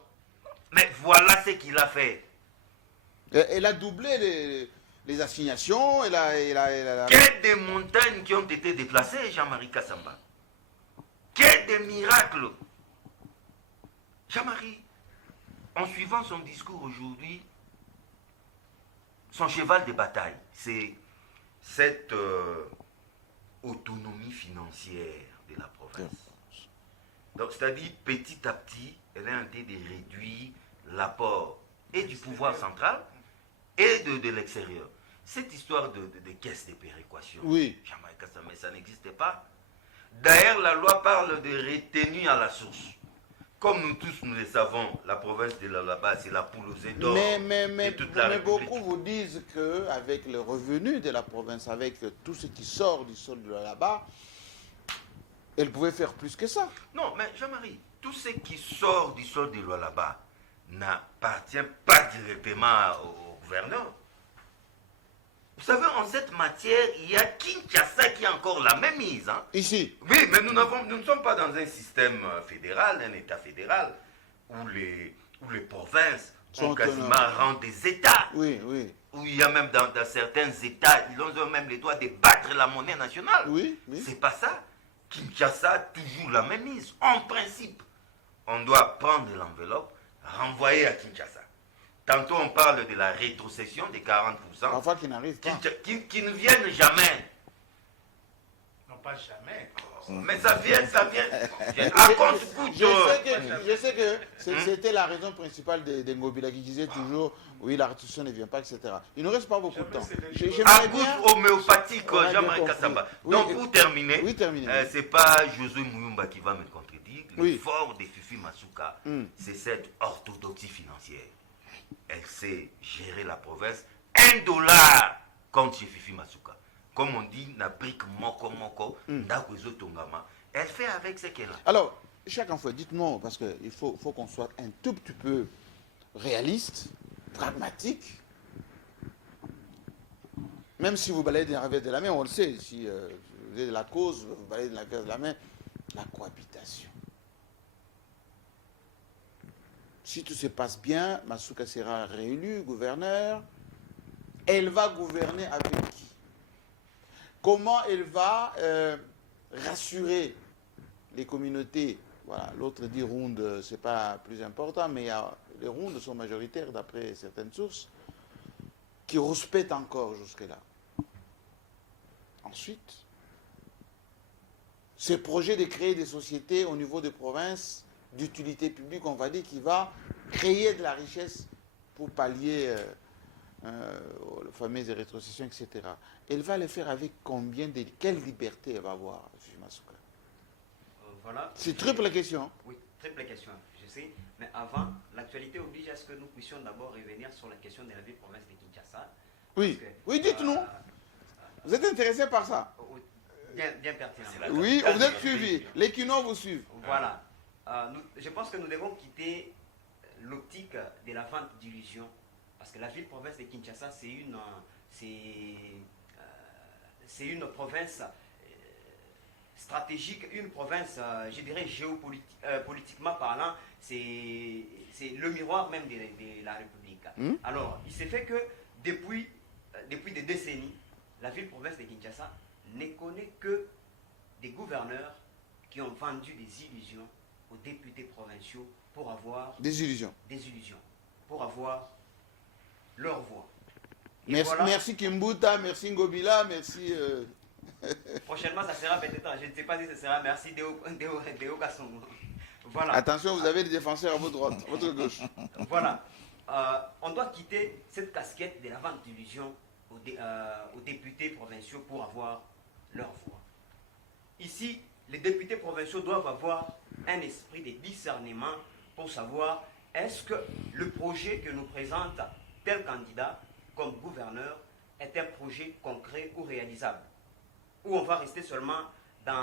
Mais voilà ce qu'il a fait. Elle a doublé les assignations. Elle a... Quel des montagnes qui ont été déplacées, Jean-Marie Kassamba. Quel des miracles. Jean-Marie, en suivant son discours aujourd'hui, son cheval de bataille, c'est cette autonomie financière de la province. Donc, c'est-à-dire, petit à petit, elle est en train de réduire l'apport et du pouvoir central et de l'extérieur. Cette histoire de caisse de péréquation, Oui. Jean-Marie Kassamba, ça n'existait pas. D'ailleurs, la loi parle de retenue à la source. Comme nous tous, nous le savons, la province de là-bas, c'est la poule aux œufs d'or Mais de toute la République. beaucoup vous disent qu'avec le revenu de la province, avec tout ce qui sort du sol de là-bas, elle pouvait faire plus que ça. Non, mais Jean-Marie, tout ce qui sort du sol de là-bas n'appartient pas directement au gouverneur. Vous savez, en cette matière, il y a Kinshasa qui a encore la même mise. Hein. Ici. Oui, mais nous ne sommes pas dans un système fédéral, un État fédéral, où les provinces Sont ont quasiment autonomes. rang des États. Oui, oui. Où il y a même dans certains États, ils ont même les droits de battre la monnaie nationale. Oui, oui. C'est pas ça. Kinshasa a toujours la même mise. En principe, on doit prendre l'enveloppe, renvoyer à Kinshasa. Tantôt on parle de la rétrocession des 40%, Parfois qui n'arrive pas. qui ne viennent jamais. Non, pas jamais. Mais ça vient. À compte-gouttes. Je sais que c'était la raison principale de Ngobila qui disait toujours oui, la restitution ne vient pas, etc. Il ne reste pas beaucoup de temps. À J'aimerais goutte bien- homéopathique, On a bien Jean-Marie compris. Kassamba. Oui, Donc pour terminer, oui, terminez. c'est pas Josué Mouyumba qui va me contredire. Oui. L'effort de Fifi Masuka, Mm. c'est cette orthodoxie financière. Elle sait gérer la province. $1 compte chez Fifi Masuka. comme on dit, na brique moko moko, ndako ezotongama. Elle fait avec ce qu'elle a. Alors, chacun fois, dites-moi, parce qu'il faut qu'on soit un tout petit peu réaliste, pragmatique. Même si vous balayez d'un revers de la main, on le sait, si vous êtes de la cause, vous balayez d'un revers de la main, la cohabitation. Si tout se passe bien, Masuka sera réélu gouverneur. Elle va gouverner avec qui? Comment elle va rassurer les communautés? Voilà, l'autre dit ronde, c'est pas plus important, mais les rondes sont majoritaires d'après certaines sources, qui respectent encore jusque-là. Ensuite, ce projet de créer des sociétés au niveau des provinces d'utilité publique, on va dire, qui va créer de la richesse pour pallier les fameuses rétrocessions, etc. Elle va le faire avec combien de... Quelle liberté elle va avoir, M. Masuka? Voilà. C'est triple question. Oui, triple question, je sais. Mais avant, l'actualité oblige à ce que nous puissions d'abord revenir sur la question de la ville-province de Kinshasa. Oui, oui, dites-nous. Vous êtes intéressé par ça? Bien pertinent. Oui, vous êtes suivi. Les Kinois vous suivent. Voilà. Je pense que nous devons quitter l'optique de la vente d'illusions. Parce que la ville-province de Kinshasa, c'est une province stratégique, une province, je dirais, politiquement parlant, c'est le miroir même de la République. Alors, il s'est fait que depuis des décennies, la ville-province de Kinshasa ne connaît que des gouverneurs qui ont vendu des illusions aux députés provinciaux pour avoir des illusions, pour avoir leur voix. Merci, voilà. Merci Kimbuta, merci Ngobila, merci... Prochainement, ça sera peut-être, je ne sais pas si ce sera merci Deo Kassongo. Voilà. Attention, vous avez des défenseurs à votre droite, à votre gauche. Voilà. On doit quitter cette casquette de la vente d'illusions aux députés provinciaux pour avoir leur voix. Ici, les députés provinciaux doivent avoir un esprit de discernement pour savoir est-ce que le projet que nous présente tel candidat comme gouverneur est un projet concret ou réalisable, ou on va rester seulement dans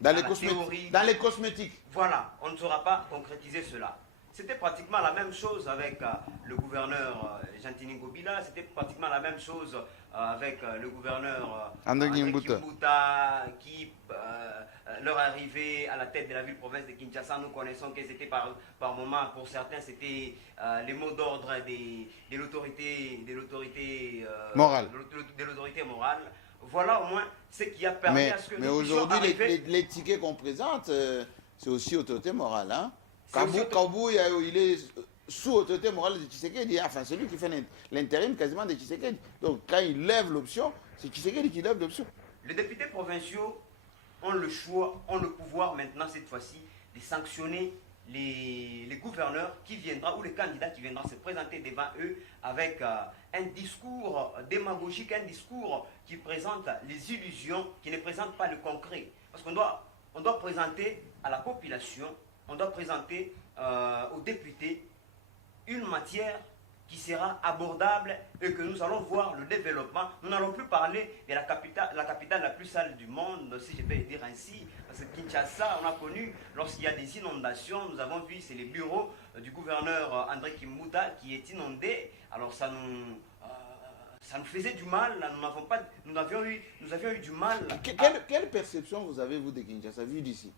les théorie. Dans les cosmétiques. Voilà, on ne saura pas concrétiser cela. C'était pratiquement la même chose avec le gouverneur Gentini Ngobila, c'était pratiquement la même chose avec le gouverneur André Kimbuta, qui, leur arrivée à la tête de la ville-province de Kinshasa, nous connaissons que c'était par moment, pour certains, c'était les mots d'ordre de l'autorité morale. Voilà au moins ce qui a permis à ce que mais nous puissions aujourd'hui, arriver... les tickets qu'on présente, c'est aussi autorité morale. Hein? Kabou, il est sous autorité morale de Tshisekedi. Enfin, c'est lui qui fait l'intérim quasiment de Tshisekedi. Donc, quand il lève l'option, c'est Tshisekedi qui lève l'option. Les députés provinciaux ont le choix, ont le pouvoir maintenant, cette fois-ci, de sanctionner les gouverneurs qui viendront ou les candidats qui viendront se présenter devant eux avec un discours démagogique, un discours qui présente les illusions, qui ne présente pas le concret. Parce qu'on doit présenter à la population, on doit présenter aux députés une matière qui sera abordable et que nous allons voir le développement. Nous n'allons plus parler de la capitale la plus sale du monde, si je peux le dire ainsi. Parce que Kinshasa, on a connu, lorsqu'il y a des inondations, nous avons vu, c'est les bureaux du gouverneur André Kimbuta qui est inondé. Alors ça nous faisait du mal, nous avions eu du mal. Quelle perception vous avez, vous, de Kinshasa, vu d'ici?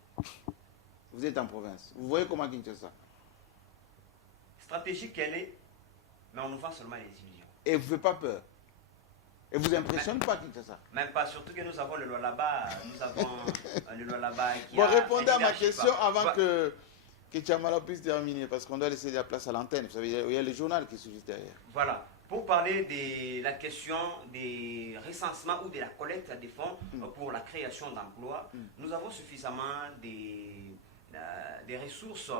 Vous êtes en province. Vous voyez comment Kinshasa? Stratégique qu'elle est, mais on nous vend seulement les illusions. Et vous ne faites pas peur? Et vous impressionne pas Kinshasa? Même pas, surtout que nous avons le Lualaba, le Lualaba qui bon, a... répondez à ma question avant que Tchamala puisse terminer, parce qu'on doit laisser la place à l'antenne. Vous savez, il y a le journal qui suit derrière. Voilà. Pour parler de la question des recensements ou de la collecte des fonds pour la création d'emplois, nous avons suffisamment des ressources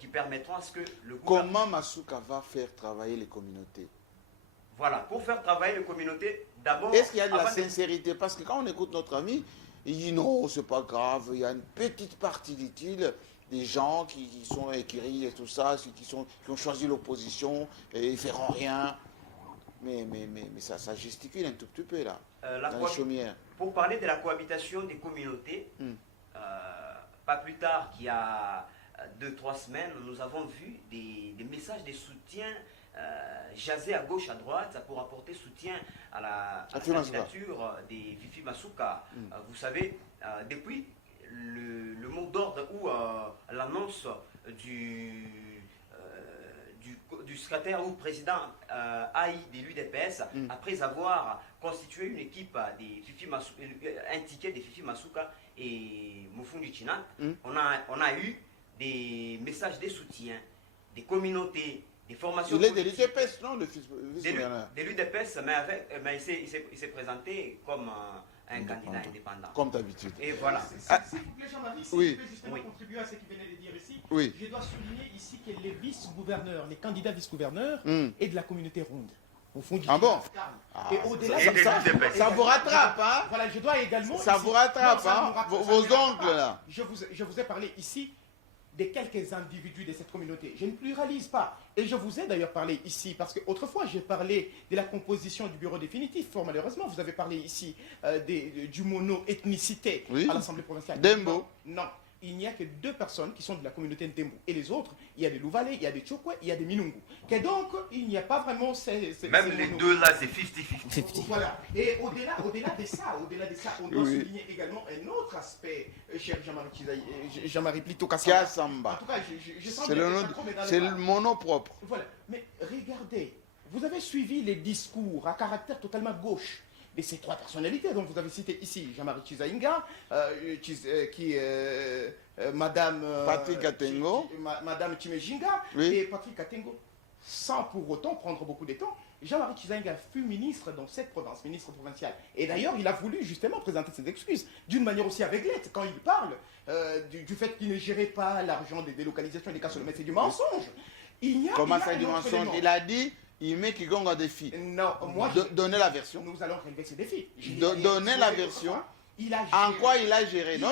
qui permettront à ce que le gouvernement... Comment Masuka va faire travailler les communautés? Voilà, pour faire travailler les communautés, d'abord... Est-ce qu'il y a de la sincérité? Parce que quand on écoute notre ami, il dit non, c'est pas grave, il y a une petite partie, dit-il, des gens qui sont écrits et tout ça, qui ont choisi l'opposition et ils ne feront rien. Mais ça gesticule un tout petit peu là, La dans les chaumières. Pour parler de la cohabitation des communautés, pas plus tard qu'il y a 2-3 semaines, nous avons vu des messages de soutien jaser à gauche, à droite, pour apporter soutien à la candidature des Fifi Masuka. Vous savez, depuis le mot d'ordre ou l'annonce du secrétaire ou président AI de l'UDPS, après avoir constitué une équipe un ticket des Fifi Masuka et Mufungi Chinat, on a eu des messages de soutien, des communautés, des formations. Il est de l'UDPS, non, le vice-gouverneur? De l'UDPS, mais il s'est présenté comme un candidat indépendant. Comme d'habitude. Et voilà. S'il vous plaît, Jean-Marie, si Oui. je peux justement contribuer à ce qu'il venait de dire ici, Oui. je dois souligner ici que les vice-gouverneurs, les candidats vice-gouverneurs et de la communauté ronde. Au fond du Ah bon? Et au-delà ça vous rattrape, hein? Voilà, je dois également. Ça vous rattrape, hein? Vos ongles, là. Je vous ai parlé ici de quelques individus de cette communauté. Je ne pluralise pas. Et je vous ai d'ailleurs parlé ici, parce qu'autrefois j'ai parlé de la composition du bureau définitif. Fort malheureusement, vous avez parlé ici du mono-ethnicité à l'Assemblée provinciale. Dembo. Non. Il n'y a que 2 personnes qui sont de la communauté Ndembo. Et les autres, il y a des Louvalais, il y a des Tchokwe, il y a des Minungu. Et donc, il n'y a pas vraiment Même les deux là, c'est 50-50. Voilà. Et au-delà de ça, on doit souligner également un autre aspect, cher Jean-Marie plutôt Kia En Samba. tout cas, je sens C'est mon nom propre. Voilà. Mais regardez, vous avez suivi les discours à caractère totalement gauche de ces 3 personnalités dont vous avez cité ici, Jean-Marie Chizainga, Madame Patrick Katengo, Madame Chimejinga et Patrick Katengo. Sans pour autant prendre beaucoup de temps, Jean-Marie Chizainga fut ministre dans cette province, ministre provincial. Et d'ailleurs, il a voulu justement présenter ses excuses d'une manière aussi aveuglette quand il parle du fait qu'il ne gérait pas l'argent des délocalisations et des cas sur le c'est du mensonge. Comment ça, du mensonge? Il a dit. Il met Kigongo un défi. Non, moi. Donnez la version. Nous allons relever ce défi. Donnez la version. En quoi il a géré? Non.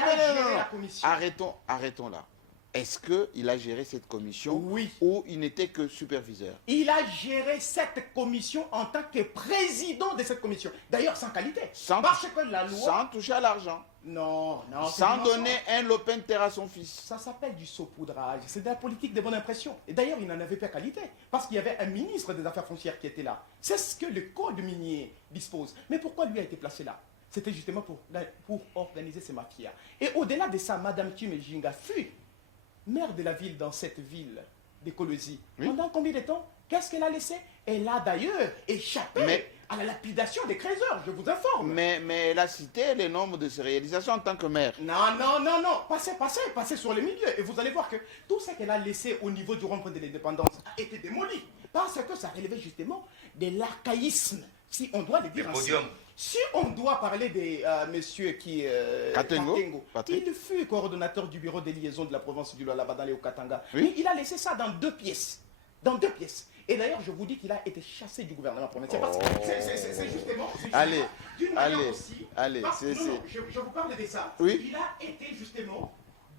Arrêtons là. Est-ce qu'il a géré cette commission? Oui. Ou il n'était que superviseur? Il a géré cette commission en tant que président de cette commission. D'ailleurs, sans qualité. Parce que la loi. Sans toucher à l'argent. Non. Sans donner un lopin de terre à son fils. Ça s'appelle du saupoudrage. C'est de la politique de bonne impression. Et d'ailleurs, il n'en avait pas qualité. Parce qu'il y avait un ministre des Affaires foncières qui était là. C'est ce que le code minier dispose. Mais pourquoi lui a été placé là? C'était justement pour organiser ces mafias. Et au-delà de ça, Madame Chimejinga fut maire de la ville dans cette ville d'Écologie. Pendant combien de temps? Qu'est-ce qu'elle a laissé? Elle a d'ailleurs échappé à la lapidation des créateurs, je vous informe. Mais elle a cité les nombres de ses réalisations en tant que maire. Non. Passez sur les milieux. Et vous allez voir que tout ce qu'elle a laissé au niveau du rond-point de l'indépendance a été démoli. Parce que ça relevait justement de l'archaïsme, si on doit le dire ainsi. Si on doit parler de monsieur qui... Katengo. Il fut coordonnateur du bureau des liaisons de la province du Lualaba dans les Haut-Katanga. Mais il a laissé ça dans 2 pièces. Et d'ailleurs, je vous dis qu'il a été chassé du gouvernement provincial. Parce que c'est justement... Je vous parle de ça. Oui. Il a été justement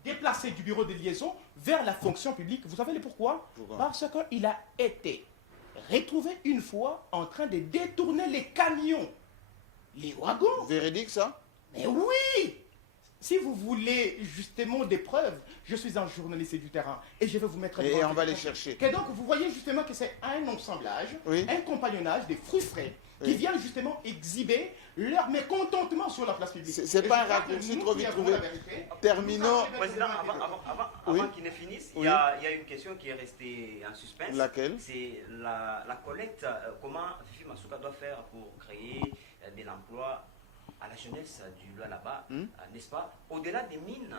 déplacé du bureau de liaison vers la fonction publique. Vous savez pourquoi? Parce qu'il a été retrouvé une fois en train de détourner les camions. Les wagons. Véridique, ça? Mais oui! Si vous voulez justement des preuves, je suis un journaliste du terrain et je vais vous mettre... Et on va les chercher. Et donc vous voyez justement que c'est un assemblage, un compagnonnage des fruits frais qui viennent justement exhiber leur mécontentement sur la place publique. C'est pas un raccourci trop vite trouvé. Terminons. Président, avant qu'il ne finisse, il y a une question qui est restée en suspense. Laquelle? C'est la collecte. Comment Fifi Masuka doit faire pour créer de l'emploi à la jeunesse du Lualaba, n'est-ce pas? Au-delà des mines,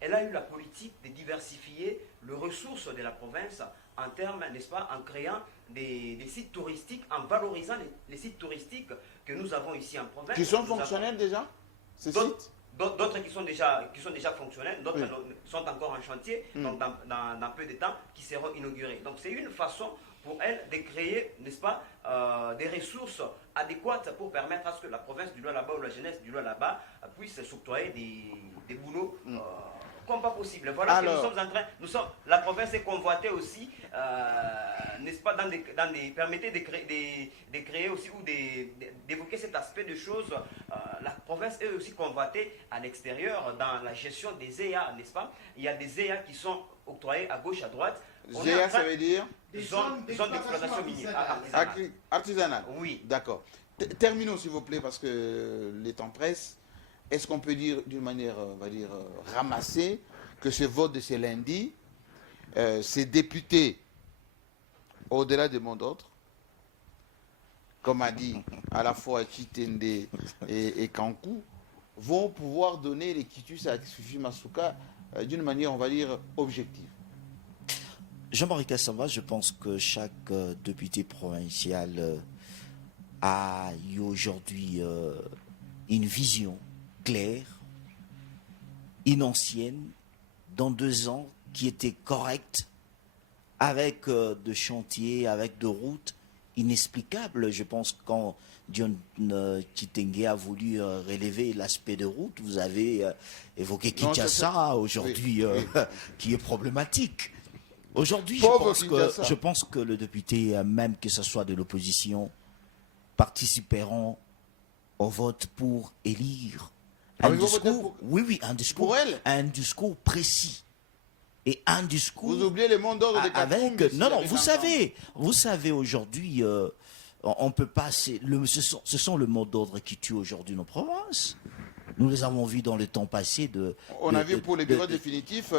elle a eu la politique de diversifier les ressources de la province en termes, n'est-ce pas, en créant des sites touristiques, en valorisant les sites touristiques que nous avons ici en province. Qui sont fonctionnels déjà, ces sites? D'autres qui sont déjà fonctionnels, d'autres sont encore en chantier, donc dans peu de temps, qui seront inaugurés. Donc c'est une façon pour elle de créer, n'est-ce pas, des ressources adéquates pour permettre à ce que la province du Lualaba ou la jeunesse du Lualaba puisse s'octroyer des boulots comme pas possible. Voilà ce que nous sommes en train. La province est convoitée aussi, n'est-ce pas, permettez de créer aussi ou d'évoquer cet aspect de choses. La province est aussi convoitée à l'extérieur dans la gestion des EA, n'est-ce pas? Il y a des EA qui sont octroyés à gauche, à droite. ZEA, ça veut dire Des zones d'exploitation minière. artisanale. Oui. D'accord. Terminons, s'il vous plaît, parce que les temps pressent. Est-ce qu'on peut dire d'une manière, on va dire, ramassée, que ce vote de ce lundi, ces députés, au-delà de mon ordre, comme a dit à la fois Chitende et Kankou, vont pouvoir donner les quitus à Fifi Masuka d'une manière, on va dire, objective? Jean-Marie Kassamba, je pense que chaque député provincial a eu aujourd'hui une vision claire, une ancienne, dans 2 ans, qui était correcte, avec de chantiers, avec de routes inexplicables. Je pense que quand John Chitenge a voulu relever l'aspect de route, vous avez évoqué Kinshasa aujourd'hui, qui est problématique. Aujourd'hui, je pense que le député, même que ce soit de l'opposition, participeront au vote pour élire un discours, un discours précis et un discours. Vous oubliez les mots d'ordre des avec. Non, vous savez aujourd'hui, on peut pas. Ce sont le mot d'ordre qui tue aujourd'hui nos provinces. Nous les avons vus dans le temps passé. On a vu pour les bureaux définitifs,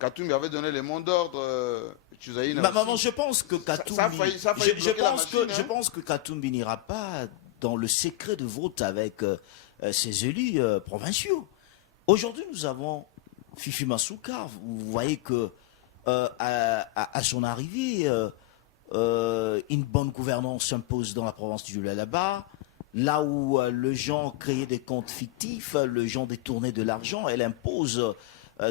Katoum avait donné les mots d'ordre. Je pense que Katoum. Je pense que Katoum n'ira pas dans le secret de vote avec ses élus provinciaux. Aujourd'hui, nous avons Fifi Masuka. Vous voyez que à son arrivée, une bonne gouvernance s'impose dans la province du Lualaba. Là où les gens créaient des comptes fictifs, les gens détournaient de l'argent, elle impose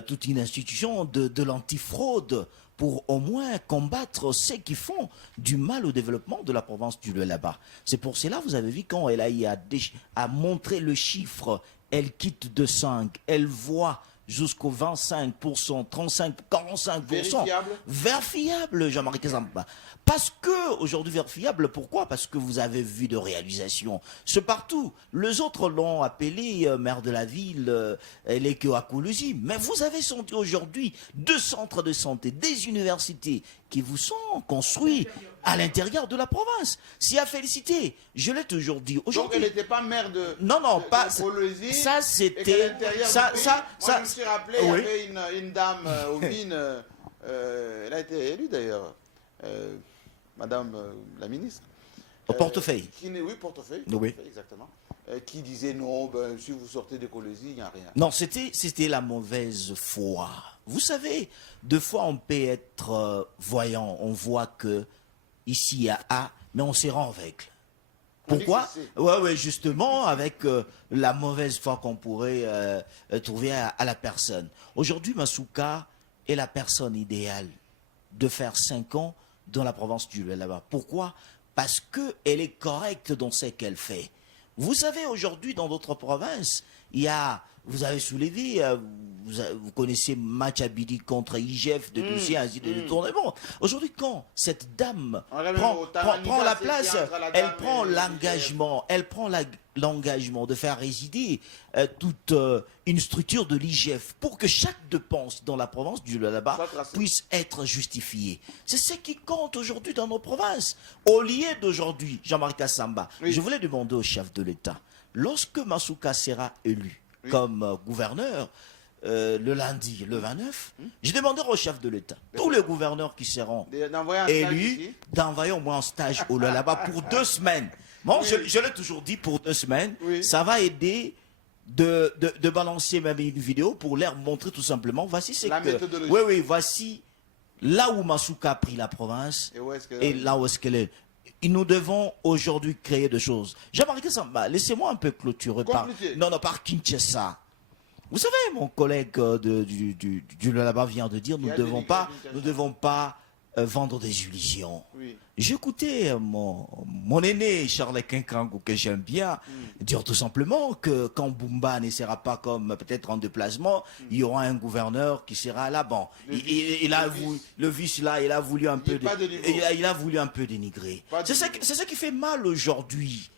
toute une institution de l'antifraude pour au moins combattre ceux qui font du mal au développement de la province du Lualaba. C'est pour cela, vous avez vu, quand elle a montré le chiffre, elle quitte de 5, elle voit jusqu'au 25%, 35%, 45%. Vérifiable, Jean-Marie Kassamba. Parce que, aujourd'hui, vérifiable, pourquoi? Parce que vous avez vu de réalisations. C'est partout. Les autres l'ont appelé maire de la ville, elle est que à Koulouzi. Mais vous avez senti aujourd'hui 2 centres de santé, des universités qui vous sont construits à l'intérieur de la province. Si à féliciter, je l'ai toujours dit. Donc elle n'était pas maire de. Non, pas. Koulouzi, ça, c'était. Moi, je me suis rappelé, il y avait une dame au mine, elle a été élue d'ailleurs. Madame la ministre. Au portefeuille. Oui, portefeuille, exactement. Qui disait non, si vous sortez de Koulouzi, il n'y a rien. Non, c'était la mauvaise foi. Vous savez, 2 fois on peut être voyant, on voit que ici il y a A, mais on s'y rend avec. Pourquoi? Ouais, justement, avec la mauvaise foi qu'on pourrait trouver à la personne. Aujourd'hui, Masuka est la personne idéale de faire 5 ans dans la province du Lualaba. Pourquoi? Parce qu'elle est correcte dans ce qu'elle fait. Vous savez, aujourd'hui, dans d'autres provinces, vous avez soulevé, vous connaissez Machabidi contre IGF, de dossiers, ainsi de détournement. Aujourd'hui, quand cette dame prend la place, elle prend l'engagement de faire résider toute une structure de l'IGF pour que chaque dépense dans la province du Lualaba puisse être justifiée. C'est ce qui compte aujourd'hui dans nos provinces. Au lieu d'aujourd'hui, Jean-Marie Kassamba, je voulais demander au chef de l'État, lorsque Masuka sera élu comme gouverneur, le lundi, le 29, je demanderai au chef de l'État, tous les gouverneurs qui seront élus, d'envoyer au moins un stage au Lualaba pour 2 semaines. Bon, je l'ai toujours dit, pour 2 semaines, ça va aider de balancer même une vidéo pour leur montrer tout simplement, voici ce que... voici là où Masuka a pris la province et là où est-ce qu'elle est. Nous devons aujourd'hui créer des choses. Jean-Marie Kassamba, laissez-moi un peu clôturer par Kinshasa. Vous savez, mon collègue du Lualaba vient de dire, nous ne devons pas vendre des illusions. Oui. J'écoutais mon aîné Charles Kinkangou, que j'aime bien, dire tout simplement que quand Bumba ne sera pas comme peut-être en déplacement, il y aura un gouverneur qui sera là-bas. Le vice là, il a voulu un peu, il a voulu un peu dénigrer. C'est ce qui fait mal aujourd'hui.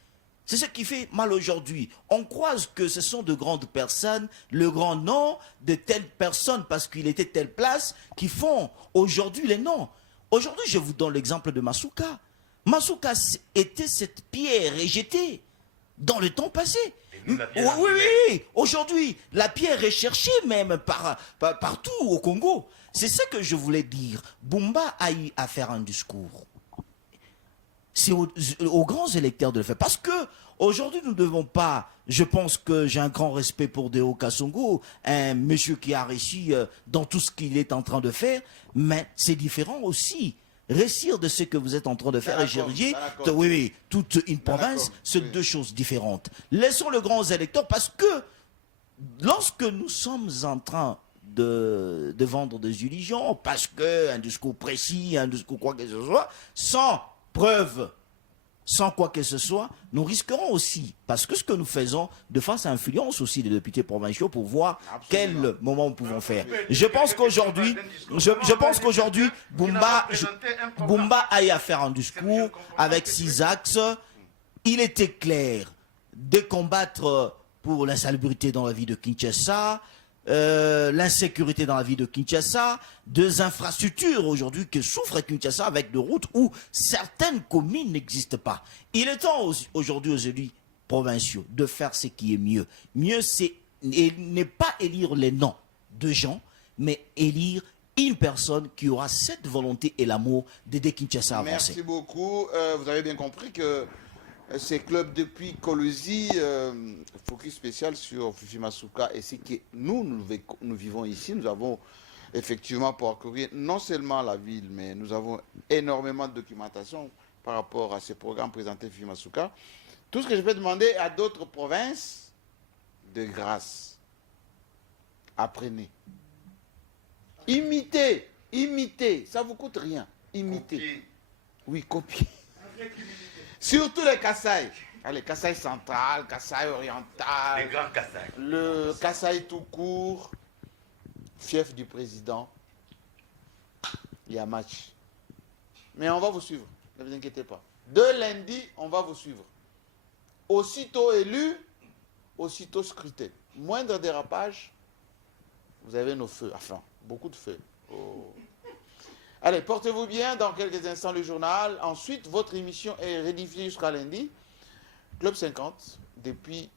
C'est ce qui fait mal aujourd'hui. On croise que ce sont de grandes personnes, le grand nom de telle personne parce qu'il était telle place, qui font aujourd'hui les noms. Aujourd'hui, je vous donne l'exemple de Masuka. Masuka était cette pierre rejetée dans le temps passé. Oui. Aujourd'hui, la pierre est cherchée même partout au Congo. C'est ce que je voulais dire. Bumba a eu à faire un discours. C'est aux grands électeurs de le faire. Parce que aujourd'hui, nous ne devons pas... Je pense que j'ai un grand respect pour Deo Kassongo, un monsieur qui a réussi dans tout ce qu'il est en train de faire, mais c'est différent aussi. Réussir de ce que vous êtes en train de faire et gérer toute une province, c'est deux choses différentes. Laissons les grands électeurs parce que lorsque nous sommes en train de vendre des illusions, parce qu'un discours précis, un discours quoi que ce soit, sans preuve, sans quoi que ce soit, nous risquerons aussi, parce que ce que nous faisons, de face à influence aussi des députés provinciaux pour voir quel moment nous pouvons faire. Je pense qu'aujourd'hui, Bumba a eu à faire un discours avec 6 axes. Il était clair de combattre pour l'insalubrité dans la vie de Kinshasa, l'insécurité dans la vie de Kinshasa, deux infrastructures aujourd'hui que souffre Kinshasa avec des routes où certaines communes n'existent pas. Il est temps aujourd'hui aux élus provinciaux de faire ce qui est mieux. Mieux, c'est ne pas élire les noms de gens, mais élire une personne qui aura cette volonté et l'amour d'aider Kinshasa à avancer. Merci beaucoup. Vous avez bien compris que ces clubs depuis Kolosi, focus spécial sur Fifi Masuka et c'est que nous vivons ici, nous avons effectivement parcouru non seulement la ville, mais nous avons énormément de documentation par rapport à ces programmes présentés Fifi Masuka. Tout ce que je peux demander à d'autres provinces, de grâce, apprenez. Imitez, ça ne vous coûte rien. Imitez. Copier. Oui, copier. Surtout les Kasaï. Les Kasaï central, Kasaï oriental. Les grands Kasaï. Le Kasaï tout court. Fief du président. Il y a match. Mais on va vous suivre. Ne vous inquiétez pas. De lundi, on va vous suivre. Aussitôt élu, aussitôt scruté. Moindre dérapage, vous avez nos feux. Enfin, beaucoup de feux. Oh. Allez, portez-vous bien. Dans quelques instants, le journal. Ensuite, votre émission est rediffusée jusqu'à lundi. Club 50, depuis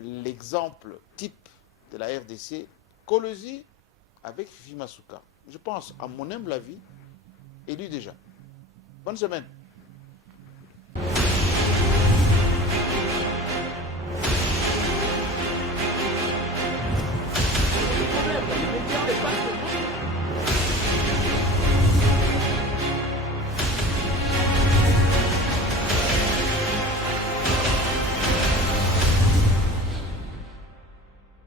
l'exemple type de la RDC, Kolosi avec Fifi Masuka. Je pense, à mon humble avis, élu déjà. Bonne semaine.